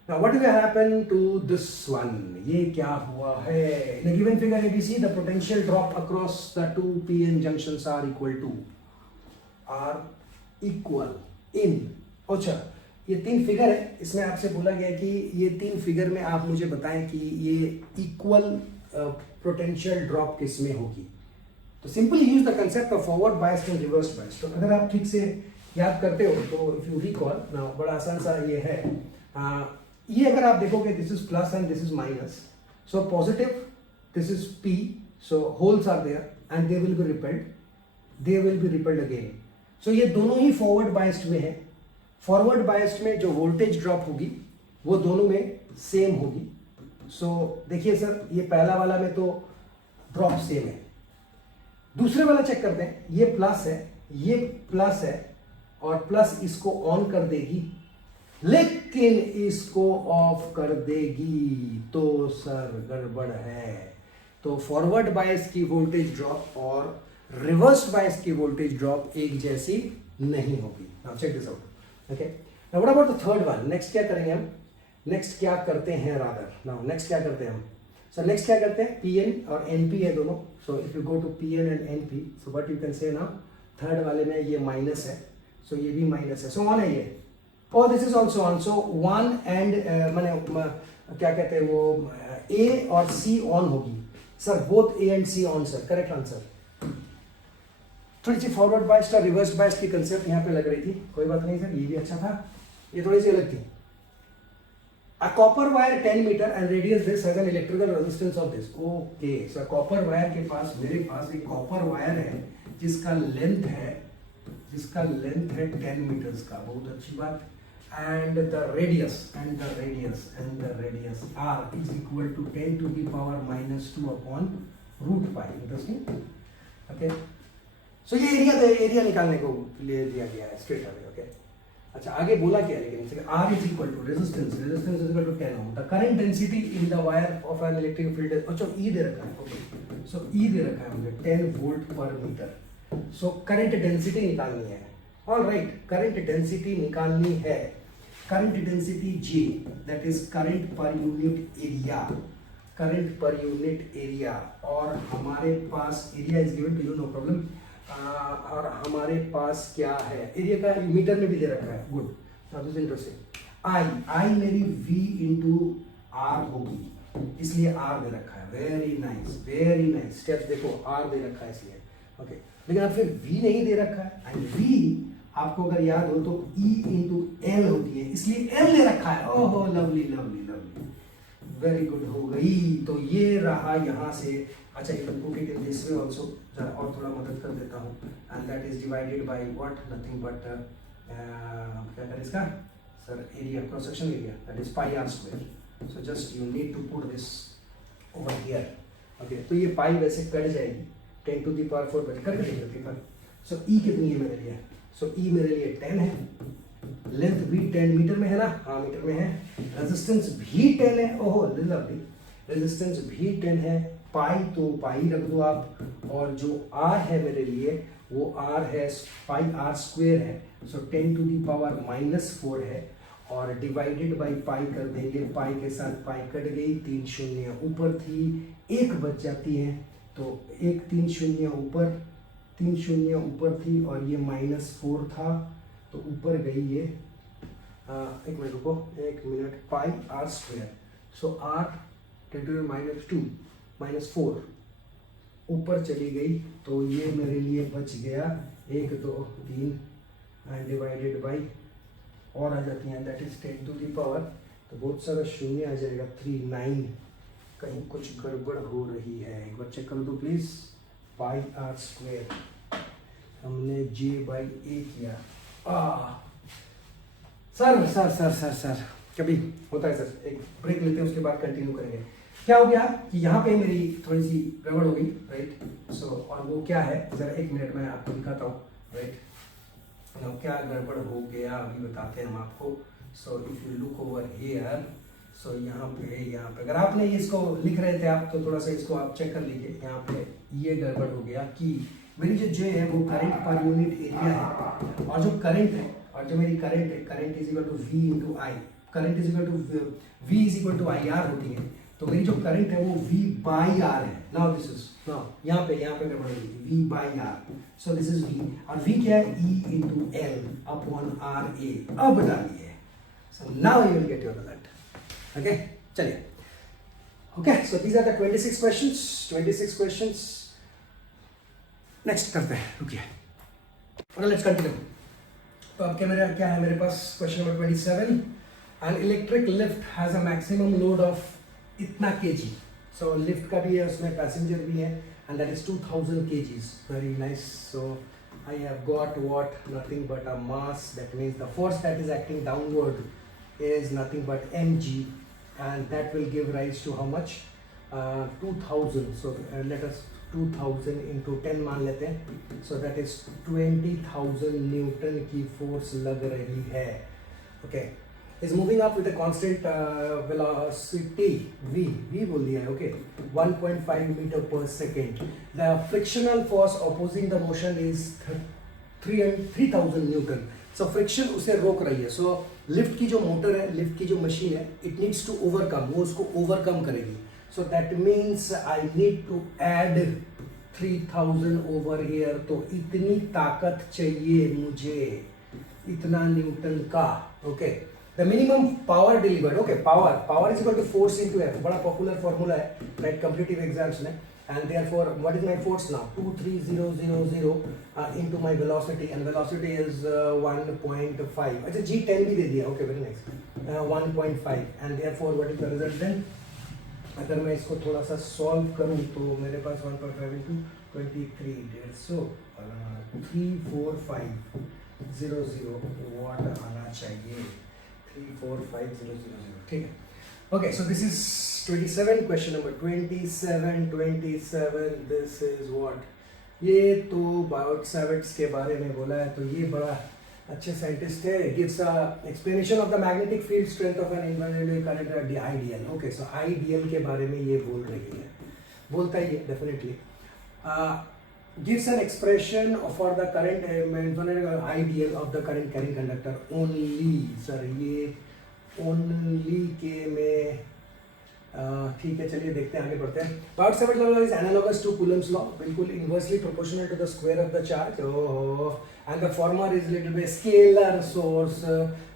Now, what will happen to this one? ये क्या हुआ है? In a given figure ABC, the potential drop across the two PN junctions are equal in. अच्छा, ये 3 figure है. इसमें आपसे बोला गया कि ये 3 फिगर में आप मुझे बताएं कि ये इक्वल पोटेंशियल ड्रॉप किस में होगी. तो simply use the concept of forward biased and reverse biased. तो अगर आप ठीक से याद करते हो तो इफ यू रिकॉल नाउ, बड़ा आसान सा ये है. ये अगर आप देखोगे this is plus and this is minus, so positive this is P, so holes are there and they will be repelled again. So ये दोनों ही फॉरवर्ड बायस्ड में है. फॉरवर्ड बायस्ड में जो वोल्टेज ड्रॉप होगी वो दोनों में सेम होगी. सो देखिए सर, ये पहला वाला में तो ड्रॉप सेम है. दूसरे वाला चेक करते हैं. ये प्लस है, ये प्लस है, और प्लस इसको ऑन कर देगी लेकिन इसको ऑफ कर देगी, तो सर गड़बड़ है. तो फॉरवर्ड बायस की वोल्टेज ड्रॉप और रिवर्स बायस की वोल्टेज ड्रॉप एक जैसी नहीं होगी. Now check this out. Okay, now what about the third one? Next क्या करेंगे हम? नेक्स्ट क्या करते हैं रादर नाउ नेक्स्ट क्या करते हैं हम? सो नेक्स्ट क्या करते हैं? PN और NP है दोनों. So if you go to PN and NP, so what you can say now, third वाले में ये माइनस है, सो ये भी माइनस है, सो ऑन है ये, और this is also on. So 1 and मैंने क्या कहते हैं वो A और C ऑन होगी. Sir both A and C on. Sir correct answer. थोड़ी सी फॉरवर्ड बायस्ड और रिवर्स बायस्ड की कंसेप्ट यहाँ पे लग रही थी, कोई बात नहीं सर, ये भी अच्छा था, ये थोड़ी सी अलग थी. A copper wire 10 meter and radius this has an electrical resistance of this. Okay, so copper wire के पास मेरे पास एक copper wire है जिसका लेंथ है 10 meters का, बहुत अच्छी बात. And the radius R is equal to 10 to the power minus 2 upon root pi. Interesting. Okay. So ये एरिया निकालने को ले लिया गया है स्ट्रेट अवे. ओके, अच्छा आगे बोला क्या है लेकिन R is equal to resistance is equal to 10 ohm. The current density in the wire of an electric field is, अच्छा E दे रखा है. ओके, सो E दे रखा है मुझे 10 volt per meter. So current density निकालनी है. ऑल राइट, करंट डेंसिटी निकालनी है. Current density J, that is current per unit area, और हमारे पास area is given to you, no problem. और हमारे पास क्या है, एरिया का मीटर में भी दे रखा है, गुड, दिस इज इंटरेस्टिंग। आई मेरी v इंटू आर होगी, इसलिए आर दे रखा है, वेरी नाइस स्टेप्स देखो, आर दे रखा है इसलिए, ओके। लेकिन अब फिर v नहीं दे रखा है, एंड v आपको अगर याद हो तो E इंटू एल होती है, इसलिए एल दे रखा है। ओहो लवली, वेरी गुड, हो गई। तो ये रहा यहाँ से। अच्छा, you can put it in this way also, और थोड़ा मदद कर देता हूँ, and that is divided by what, nothing but क्या करें इसका sir, area, cross section area, that is pi r square. So just you need to put this over here, okay. तो ये पाई वैसे कट जाएगी, 10 टू द पावर 4 करके देखो paper. सो ई कितनी है मेरे लिए, सो ई मेरे लिए 10 है, लेंथ भी 10 मीटर में है ना, हाँ मीटर में है, रेजिस्टेंस भी 10 है, ओहो लवली, रेजिस्टेंस भी 10 है, पाई तो पाई रख दो आप, और जो आर है मेरे लिए वो आर है पाई आर स्क्वेयर है, सो 10 टू दी पावर -4 है, और डिवाइडेड बाई पाई कर देंगे, पाई के साथ पाई कट गई, 3 शून्य ऊपर थी, एक बच जाती है, तो एक 3 शून्य ऊपर, 3 शून्य ऊपर थी, और ये -4 था, तो ऊपर गई ये, एक मिनट रुको, 1 minute, pi r square, so r 10⁻² -4 ऊपर चली गई, तो ये मेरे लिए बच गया 1 2 3 एंड डिवाइडेड बाई, और आ जाती हैं, that is 10 to the power, तो बहुत सारा शून्य आ जाएगा, 3 9, कहीं कुछ गड़बड़ हो रही है, एक बार चेक कर दो प्लीज। पाई आर स्क्वेयर हमने j/a किया, सर कभी होता है सर, एक ब्रेक लेते हैं, उसके बाद कंटिन्यू करेंगे। क्या हो गया कि यहाँ पे मेरी थोड़ी सी गड़बड़ हो गई, राइट। सो और वो क्या है, जरा 1 मिनट में आपको दिखाता हूँ, राइट। क्या गड़बड़ हो गया अभी बताते हैं हम आपको। So if you look over here, so यहाँ पे अगर आपने इसको लिख रहे थे आप, तो थोड़ा सा इसको आप चेक कर लीजिए। यहाँ पे ये गड़बड़ हो गया कि मेरी जो J है वो करंट पर यूनिट एरिया है, और जो करंट है, और जो मेरी करंट है, current is equal to V into I, current is equal to V is equal to I R होती है, तो मेरी जो करंट है वो V बाई आर है। नाउ दिस इज, नाउ यहाँ पे गड़बड़ हो गई, V by R, so this is V, और V क्या है, E into L upon R A. अब डालिए, so now you will get your result, okay. चलिए, okay, so these are the 26 questions. Next करते हैं, रुकिए, और लेट्स कंटिन्यू। तो अब क्या है मेरे पास, question number 27, an electric lift has a maximum load of इतना kg, सो लिफ्ट का भी है, उसमें पैसेंजर भी है, and that is 2000 kgs, very nice. So I have got what, nothing but a mass, that means the force that is acting downward is nothing but mg, and that will give rise to how much, 2000, so let us 2000 into 10 मान लेते हैं, so that is 20,000 Newton की force लग रही है, okay। is moving up with a constant velocity v बोल दिया है, okay, 1.5 meter per second, the frictional force opposing the motion is 3000 Newton, so friction उसे रोक रही है, so लिफ्ट की जो मोटर है, लिफ्ट की जो मशीन है, इट नीड्स टू ओवरकम, वो उसको ओवरकम करेगी, so that means I need to add 3000 over here, तो इतनी ताकत चाहिए मुझे, इतना न्यूटन का, ओके। The minimum power delivered, okay, power is equal to force into F, बड़ा पॉपुलर फॉर्मूला है, राइट, कॉम्पिटिटिव एग्जाम्स में, and therefore what is my force now, 23000 into my velocity, and velocity is 1.5, अच्छा g10 भी दे दिया, okay, very nice, 1.5, and therefore what is the result then, अगर मैं इसको थोड़ा सा सॉल्व करूं तो मेरे पास 1.5 into 23 34500 वाट आना चाहिए, 34500, ठीक है, okay। So this is 27, question number 27, this is what, ये तो बायोट सैवर्ट्स के बारे में बोला है, तो ये बड़ा अच्छे साइंटिस्ट है, gives a explanation of the magnetic field strength of an invariant current at the ideal, okay। So ideal के बारे में ये बोल रही है, बोलता ही है definitely, gives an expression for the current ideal of the current carrying conductor only, sir ये only के में ठीक है, चलिए देखते हैं, आगे बढ़ते हैं. Power seven law is analogous to Coulomb's law, बिल्कुल inversely proportional to the square of the charge. And the former is little bit scalar source,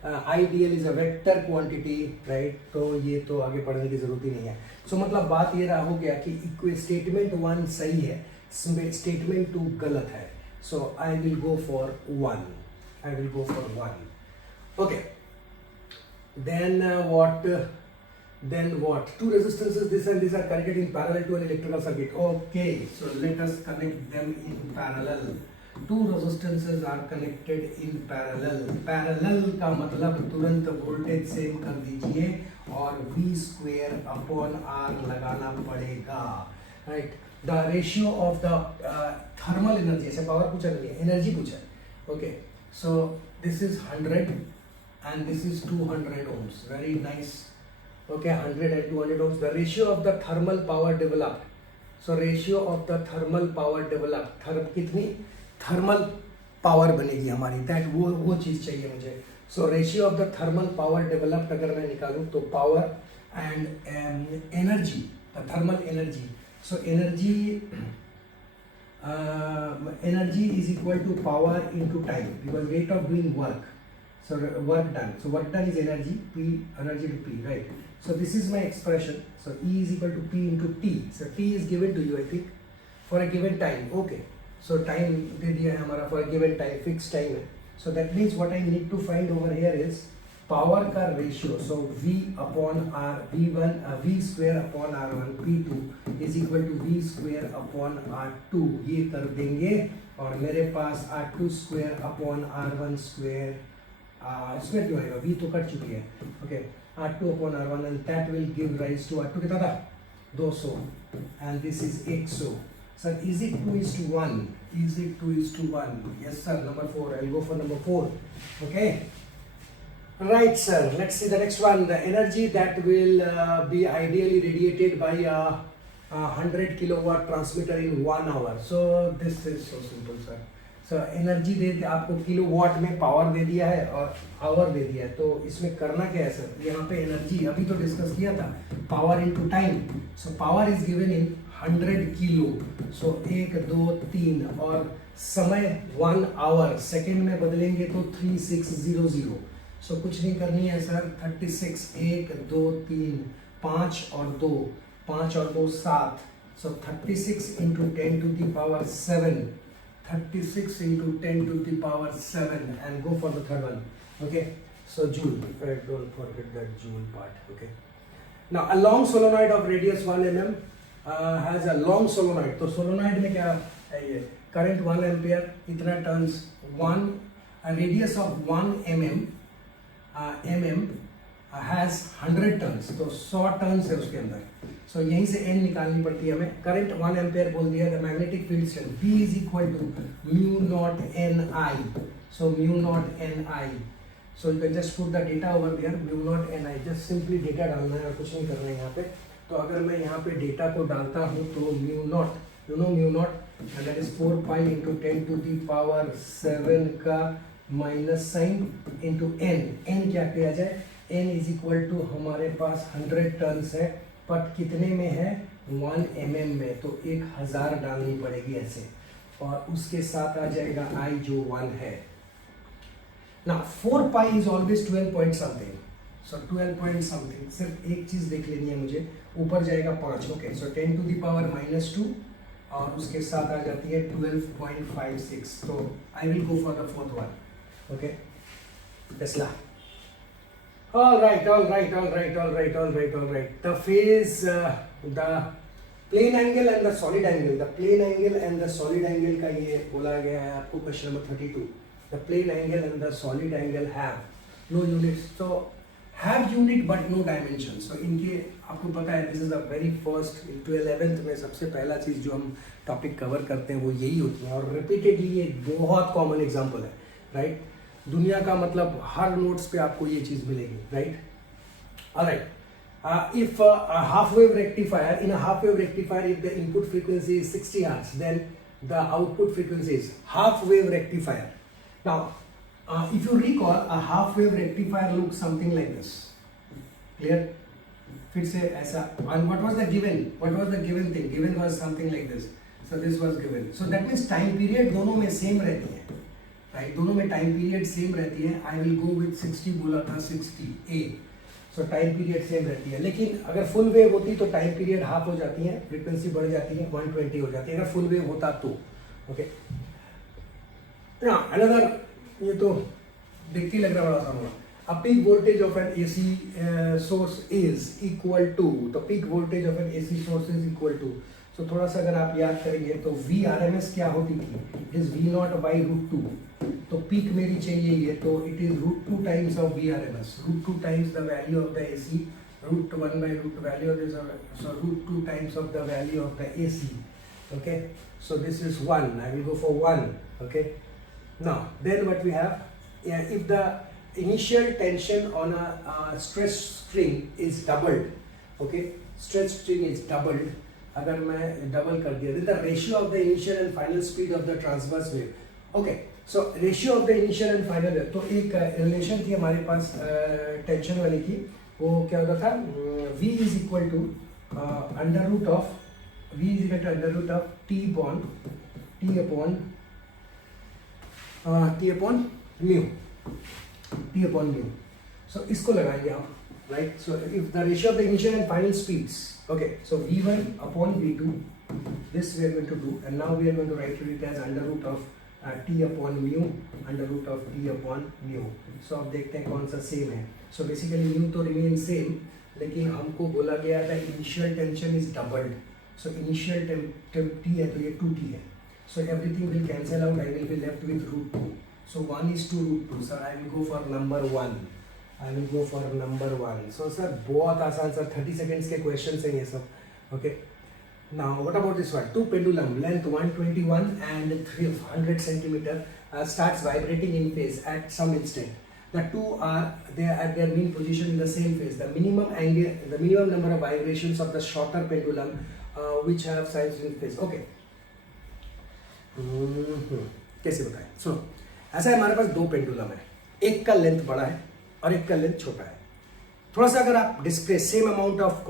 ideal is a vector quantity, right. तो ये तो आगे पढ़ने की जरूरत ही नहीं है. सो मतलब बात ये रहा हो गया कि स्टेटमेंट 1 सही है, स्टेटमेंट 2 गलत है. So I will go for 1. I will go for 1. Okay. Then what? Two resistances, this and this, are connected in parallel to an electrical circuit. Okay. So let us connect them in parallel. Two resistances are connected in parallel. Parallel का मतलब तुरंत voltage same कर दीजिए और V square upon R लगाना पड़ेगा. Right. The ratio of the thermal energy, ऐसे power पूछा नहीं है, एनर्जी पूछा. Okay. So this is 100 and this is 200 ohms. Very nice. Okay, 100 and 200 ohms. The ratio of the thermal power developed. So ratio of the thermal power developed. कितनी thermal power बनेगी हमारी, that वो चीज़ चाहिए मुझे. So ratio of the thermal power developed अगर मैं निकालूँ तो power and energy, the thermal energy. So energy is equal to power into time, because rate of doing work. So work done. So work done is energy, P, energy to P, right? So this is my expression. So E is equal to P into T. So T is given to you, I think, for a given time. Okay. So time दे दिया है हमारा for a given time, fixed time है. So that means what I need to find over here is power का रेशियो. So V upon R, V square upon R1, P2 is equal to V square upon R2. ये कर देंगे और मेरे पास R2 square upon R1 square, square क्यों आएगा, V तो कट चुकी है. Okay, R2 upon R1 and that will give rise to R2 कितना था, 200 and this is 100. Sir is it 2:1? Is it 2:1? Yes sir. Number 4. I will go for number 4. Okay. Right, sir. Let's see the next one. The energy that will be ideally radiated by a 100 kilowatt transmitter in 1 hour. So this is so simple, sir. So energy दे आपको kilowatt में power दे दिया है और our दे दिया है. तो इसमें करना क्या है सर, यहाँ पे एनर्जी अभी तो डिस्कस किया था, power into time. So power is given in 100 kilo. सो 1 2 3 और समय 1 आवर, सेकेंड में बदलेंगे तो 3600. सो कुछ नहीं करनी है सर. 36, 1 2 3 5 और 2, 5 और 2 7. So 36 into 10 to the power 7. 36 into 10 to the power 7 and go for the third one. Okay. So joule, don't forget that joule part. Okay. Now a long solenoid of radius 1 mm has a long solenoid. तो solenoid में क्या है, ये current 1 ampere, इतना turns, 1 radius of 1 mm has 100 turns. तो 100 turns है उसके अंदर. सो यहीं से n निकालनी पड़ती है हमें. करंट 1 एम्पियर बोल दिया. The magnetic field strength B is equal to mu naught NI. So mu naught NI. So you can just put the data over there, mu naught NI. Just simply data डालना है और कुछ नहीं करना है यहाँ पे. तो अगर मैं यहाँ पे डेटा को डालता हूँ तो mu naught, you know mu naught, and that is 4 pi into 10 to the power 7 का minus sign into n. n क्या किया जाए, n इज इक्वल टू हमारे पास 100 टर्न्स है, बट कितने में है, 1 mm में. तो 1000 डालनी पड़ेगी ऐसे, और उसके साथ आ जाएगा I जो 1 है. ना 4 pi is always 12 point something. So 12 point something. सिर्फ एक चीज देख लेनी है मुझे, ऊपर जाएगा 5. ओके. सो 10 टू द पावर -2 और उसके साथ आ जाती है 12.56. तो I will go for the fourth one. Okay, Tesla. All right. The phase, the plane angle and the solid angle. The plane angle and the solid angle का ये बोला गया है आपको question number 32. The plane angle and the solid angle have no units. So have unit but no dimension. So इनके आपको पता है, this is the very first into 11th में सबसे पहला चीज जो हम टॉपिक कवर करते हैं वो यही होती है, और रिपीटेडली ये बहुत कॉमन एग्जाम्पल है, राइट. दुनिया का मतलब हर नोट्स पे आपको ये चीज मिलेगी, right. Alright. If a half wave rectifier, in a half wave rectifier, if the input frequency is 60 Hz, then the output frequency is half wave rectifier. Now, if you recall, a half wave rectifier looks something like this. Clear? फिर से ऐसा, and what was the given thing? Given was something like this. So this was given. So that means time period दोनों में same रहती है, right? दोनों में time period same रहती है. आई विल गो विथ 60 बोला था, 60 A. So time period same रहती है. लेकिन अगर फुल वेव होती तो टाइम पीरियड हाफ हो जाती है, फ्रीक्वेंसी बढ़ जाती है, 120 हो जाती है अगर फुल वेव होता तो. ओके, अनदर, ये तो देखते ही लग रहा बड़ा सा होगा. A peak voltage of an AC source is equal to, तो peak voltage of an AC source is equal to, so थोड़ा सा अगर आप याद करेंगे तो VRMS क्या होती थी? It is V0 by √2. तो peak मेरी चाहिए ये, तो it is √2 times of VRMS, √2 times the value of the AC, √1 by √2 value of this, so √2 times of the value of the AC. Okay, so this is 1. I will go for 1. Okay, now then what we have, if the initial tension on a stretch string is doubled, okay, stretch string is doubled, अगर मैं double कर दिया, then the ratio of the initial and final speed of the transverse wave. Okay, so ratio of the initial and final wave, तो एक relation थी हमारे पास tension वाले की, वो क्या होता था? V is equal to under root of T upon mu. So इसको लगाएंगे आप, right? So if the ratio of the initial and final speeds, okay, so V1 upon V2, this we are going to do, and now we are going to write it as under root of T upon mu, under root of T upon mu. So अब देखते हैं कौन सा same है. So basically mu तो remain same, लेकिन हमको बोला गया था initial tension is doubled. So initial T है तो ये 2T है. So everything will cancel out. I will be left with √2. So 1 is to √2. Sir, I will go for number 1. So sir, बहुत आसान सर, 30 seconds के questions हैं ये सब. Okay. Now what about this one? Two pendulum, length 121 and 300 centimeter, starts vibrating in phase at some instant. The two are at their mean position in the same phase. The minimum number of vibrations of the shorter pendulum which have signs in phase. Okay. कैसे बताएं? सुनो, ऐसा है, हमारे पास दो pendulum है, एक का लेंथ बड़ा है और एक का लेंथ छोटा है. थोड़ा सा अगर आप डिस्प्लेस सेम अमाउंट ऑफ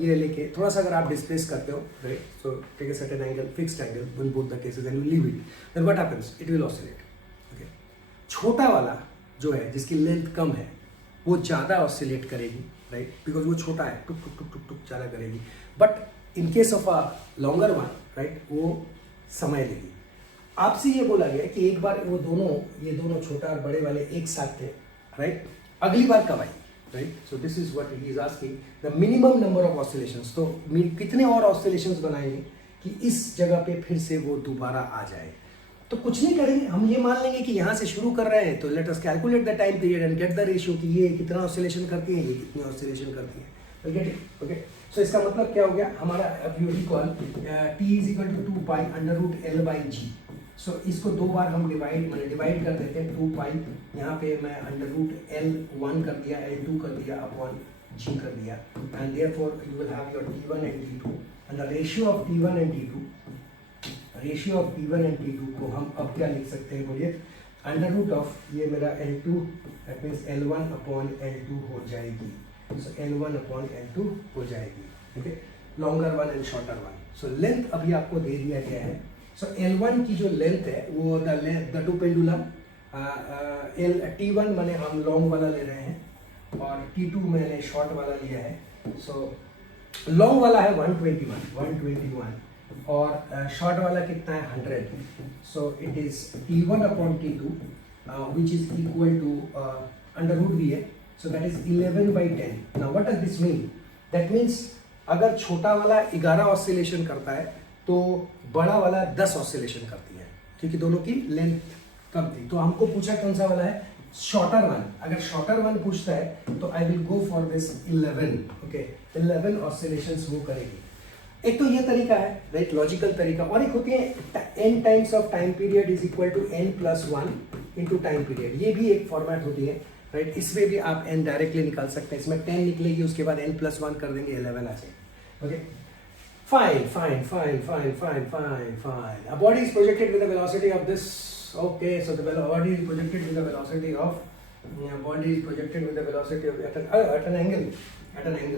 ये लेके थोड़ा सा अगर आप डिस्प्लेस करते हो, right, so take a certain angle, fixed angle in both the cases and leave it, then what happens? It will oscillate. Okay, छोटा वाला जो है जिसकी लेंथ कम है वो ज़्यादा ऑसिलेट करेगी, राइट, बिकॉज वो छोटा है, टुक टुक टुक टुक टुक ज़्यादा करेगी. But in case of a longer one, right, वो समय लेगी. आपसे ये बोला गया कि एक बार वो दोनों, ये दोनों छोटा और बड़े वाले एक साथ थे, राइट, अगली बार कब आई, right. So this is what he is asking, the minimum number of oscillations. तो कितने और ऑसिलेशंस बनाएंगे कि इस जगह पे फिर से वो दोबारा आ जाए? तो कुछ नहीं करेंगे, हम ये मान लेंगे कि यहाँ से शुरू कर रहे हैं, तो let us calculate the time period and get the ratio कि ये कितना ऑसिलेशन करती है, ये कितनी ऑसिलेशन करती है. Get it? ओके, सो इसका मतलब क्या हो गया हमारा? अब U equal T is equal to 2 pi under root L by G. So इसको दो बार हम डिवाइड कर देते हैं. 2 पाई, यहाँ पे मैं अंडर रूट L1 कर दिया, L2 कर दिया, अपॉन G कर दिया, and therefore you will have your T1 and T2, and the ratio of T1 and T2 को हम अब क्या लिख सकते हैं? बोलिए, अंडर रूट ऑफ ये मेरा L2, that means L1 upon L2 हो जाएगी. सो L1 अपॉन L2 हो जाएगी. ठीक है, longer one and shorter one. So length अभी आपको दे दिया गया है. सो L1 की जो लेंथ है वो द टू पेंडुलम, T1 मैंने हम लॉन्ग वाला ले रहे हैं और T2 मैंने शॉर्ट वाला लिया है. सो लॉन्ग वाला है 121 और शॉर्ट वाला कितना है? 100. So it is T1 upon T2 which is equal to under root भी है, so that is 11 by 10. Now what does this mean? That means अगर छोटा वाला 11 ऑसिलेशन करता है तो बड़ा वाला 10 ऑसिलेशन करती है, क्योंकि दोनों की लेंथ कम थी. तो हमको पूछा कौन सा वाला है? Shorter one. अगर शॉर्टर वन पूछता है तो I will go for this 11. Okay, 11 oscillations वो करेगी. एक तो ये तरीका है, राइट, लॉजिकल तरीका, और एक होती है n times of time period is equal to n+1 into time period. ये भी एक फॉर्मेट होती है, राइट. इसमें भी आप n डायरेक्टली निकाल सकते हैं. इसमें 10 निकलेगी, उसके बाद n+1 कर देंगे, 11 आ जाएगी. Okay, fine. A body is projected with a velocity of this. Okay, so the body is projected with a velocity of body is projected with the velocity of at an angle.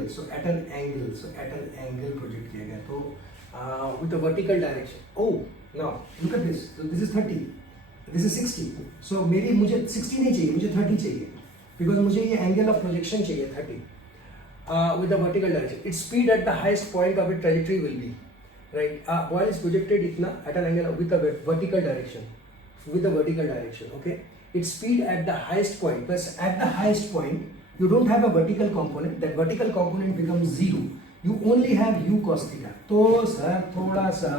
So at an angle project किया गया. तो with the vertical direction. Oh, now look at this. So this is 30. This is 60. So मेरी मुझे 60 नहीं चाहिए, मुझे 30 चाहिए. Because मुझे ये angle of projection चाहिए 30. With the vertical direction. Its speed at the highest point of its trajectory will be, right? While it's projected इतना at an angle with the vertical direction. With the vertical direction, okay? Its speed at the highest point. Plus at the highest point, you don't have a vertical component. That vertical component becomes 0. You only have u cos theta. तो sir थोड़ा सा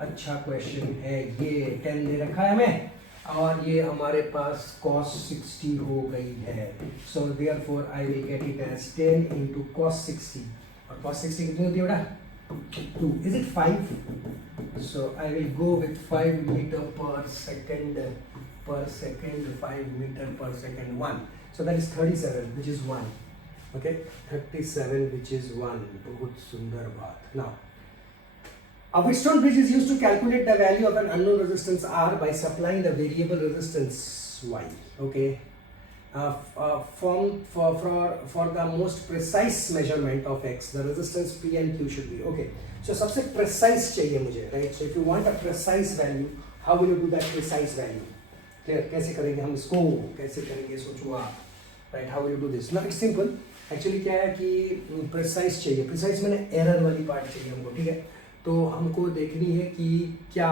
अच्छा question है ये. 10 दे रखा है हमें और ये हमारे पास cos 60 हो गई है. So therefore I will get it as 10 into cos 60. और cos 60 कितनी होती है बेटा? 2. Is it 5? So I will go with 5 meter per second, 5 meter per second 1. So that is 37, which is 1. Okay, 37, which is 1. बहुत सुंदर बात. Now, a Wheatstone bridge is used to calculate the value of an unknown resistance R by supplying the variable resistance Y. Okay, for the most precise measurement of X, the resistance P and Q should be. Okay, so सबसे precise चाहिए मुझे, right? So if you want a precise value, how will you do that precise value? Clear? कैसे करेंगे हम इसको? कैसे करेंगे सोचो आप, right? How will you do this? Now it's simple. Actually क्या है कि precise चाहिए. Precise मैंने error वाली part चाहिए हमको, ठीक है? तो हमको देखनी है कि क्या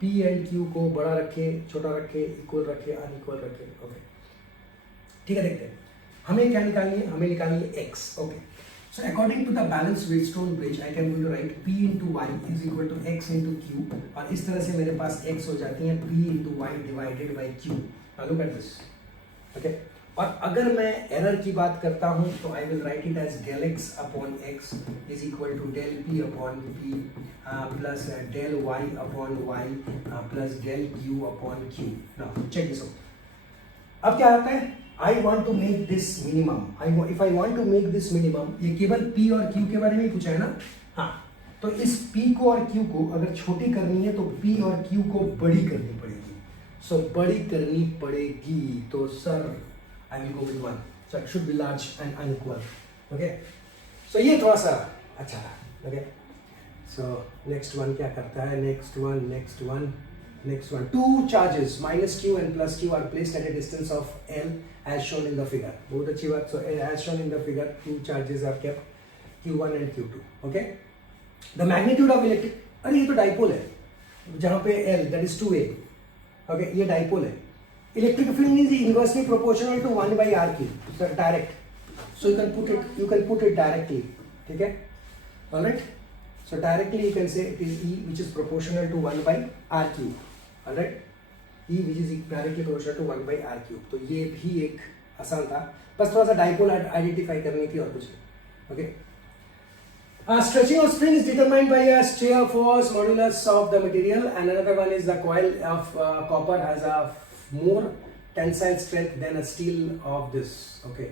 P and Q को बड़ा रखे, छोटा रखे, इक्वल रखे, अनइक्वल रखे. ओके, ठीक है, देखते हैं. हमें क्या निकालनी है? हमें निकालनी है X. Okay, so according to the balanced Wheatstone bridge, I can going to write P into Y is equal to X into Q. और इस तरह से मेरे पास X हो जाती है P into Y divided by Q. Now look at this. Okay. और अगर मैं एरर की बात करता हूं तो I will write it as del x upon x is equal to del p upon p plus del y upon y plus del q upon q. Now check this out. अब क्या आता है? I want to make this minimum. If I want to make this minimum, ये केवल P और Q के बारे में ही पूछा है ना. हाँ, तो इस पी को और क्यू को अगर छोटी करनी है तो पी और क्यू को बड़ी करनी पड़ेगी. सो बड़ी करनी पड़ेगी. तो sir I will go with 1. So it should be large and unequal. Okay. So ये थोड़ा सा अच्छा था. Okay. So next one क्या करता है? Next one. Two charges minus Q and plus Q are placed at a distance of L as shown in the figure. बहुत अच्छी बात. So as shown in the figure, two charges are kept, Q1 and Q2. Okay. The magnitude of electric. अरे ये तो dipole है. जहाँ पे L that is 2A. Okay. ये dipole है. Electric field is inversely proportional to 1 by RQ. So direct. So you can put it directly. Okay? Alright? So directly you can say it is E which is proportional to 1 by RQ. Alright? E which is directly proportional to 1 by RQ. तो ये भी एक आसान था. बस थोड़ा सा dipole identify करनी थी और कुछ. Okay? Stretching of spring is determined by a shear force modulus of the material, and another one is the coil of copper has a more tensile strength than a steel of this. Okay.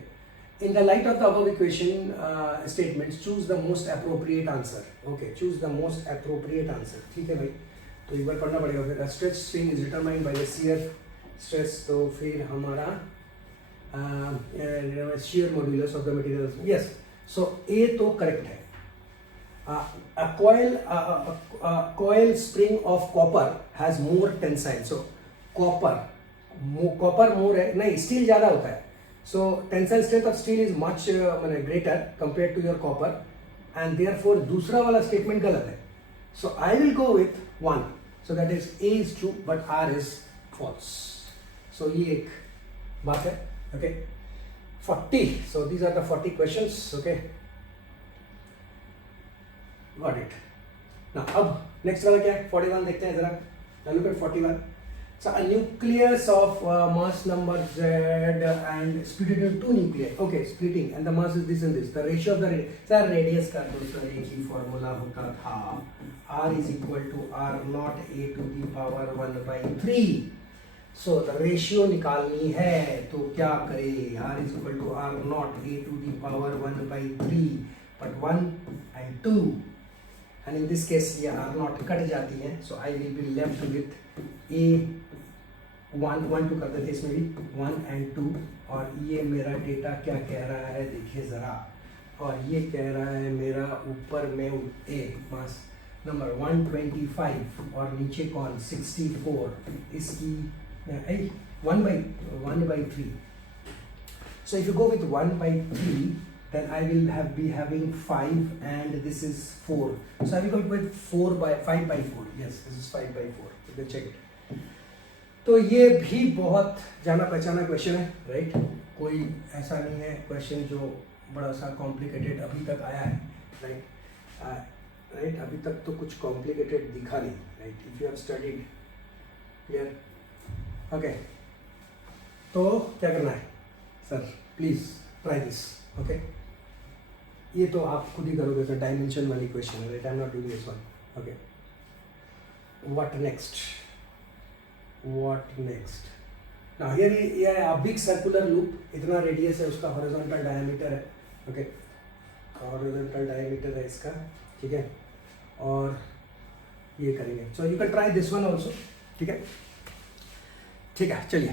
In the light of the above equation statements, choose the most appropriate answer. Okay, choose the most appropriate answer. ठीक है भाई. तो एक बार पढ़ना पड़ेगा. फिर stretch string is determined by the shear stress. तो फिर हमारा shear modulus of the material. Yes. So A तो correct है. A coil spring of copper has more tensile. So copper more है, नहीं स्टील ज़्यादा होता है. So tensile strength of steel is much greater compared to your copper, and therefore दूसरा वाला statement गलत है. So I will go with 1. So that is A is true but R is false. So ये एक बात है. Okay. 40. So these are the 40 questions. Okay. Got it. Now अब next वाला क्या है? 41 देखते हैं जरा. Now look at 41. So a nucleus of mass number Z and split it into two nuclei. Okay, splitting, and the mass is this and this. The ratio of the radius का दूसरा एक ही formula होता था. R is equal to R naught A to the power 1 by 3. So the ratio निकालनी है तो क्या करें? R is equal to R naught A to the power 1 by 3. But 1 and 2. And in this case ये R naught cut जाती है. So I will be left with A. 1 2 कर देते इसमें भी 1 and 2, और ये मेरा डेटा क्या कह रहा है देखिए ज़रा, और ये कह रहा है मेरा ऊपर में ए मास नंबर 125 और नीचे कौन 64, इसकी 1/3. So if you go with 1/3, then I will be having 5 and this is 4. So I will go with 5/4. Yes, this is 5/4. You can check it. तो ये भी बहुत जाना पहचाना क्वेश्चन है, राइट? कोई ऐसा नहीं है क्वेश्चन जो बड़ा सा कॉम्प्लिकेटेड अभी तक आया है, राइट? अभी तक तो कुछ कॉम्प्लिकेटेड दिखा नहीं, right? If you have studied, clear? Okay, तो क्या करना है sir? Please try this. Okay, ये तो आप खुद ही करोगे सर, डायमेंशन वाली क्वेश्चन है, right? I am not doing this one. Okay, what next? Now here ये है a big circular loop, इतना रेडियस है उसका, हॉरिजॉन्टल डायमीटर है. ओके, हॉरिजॉन्टल डायमीटर है इसका, ठीक है? और ये करेंगे. सो you can try this one also. ठीक है, चलिए.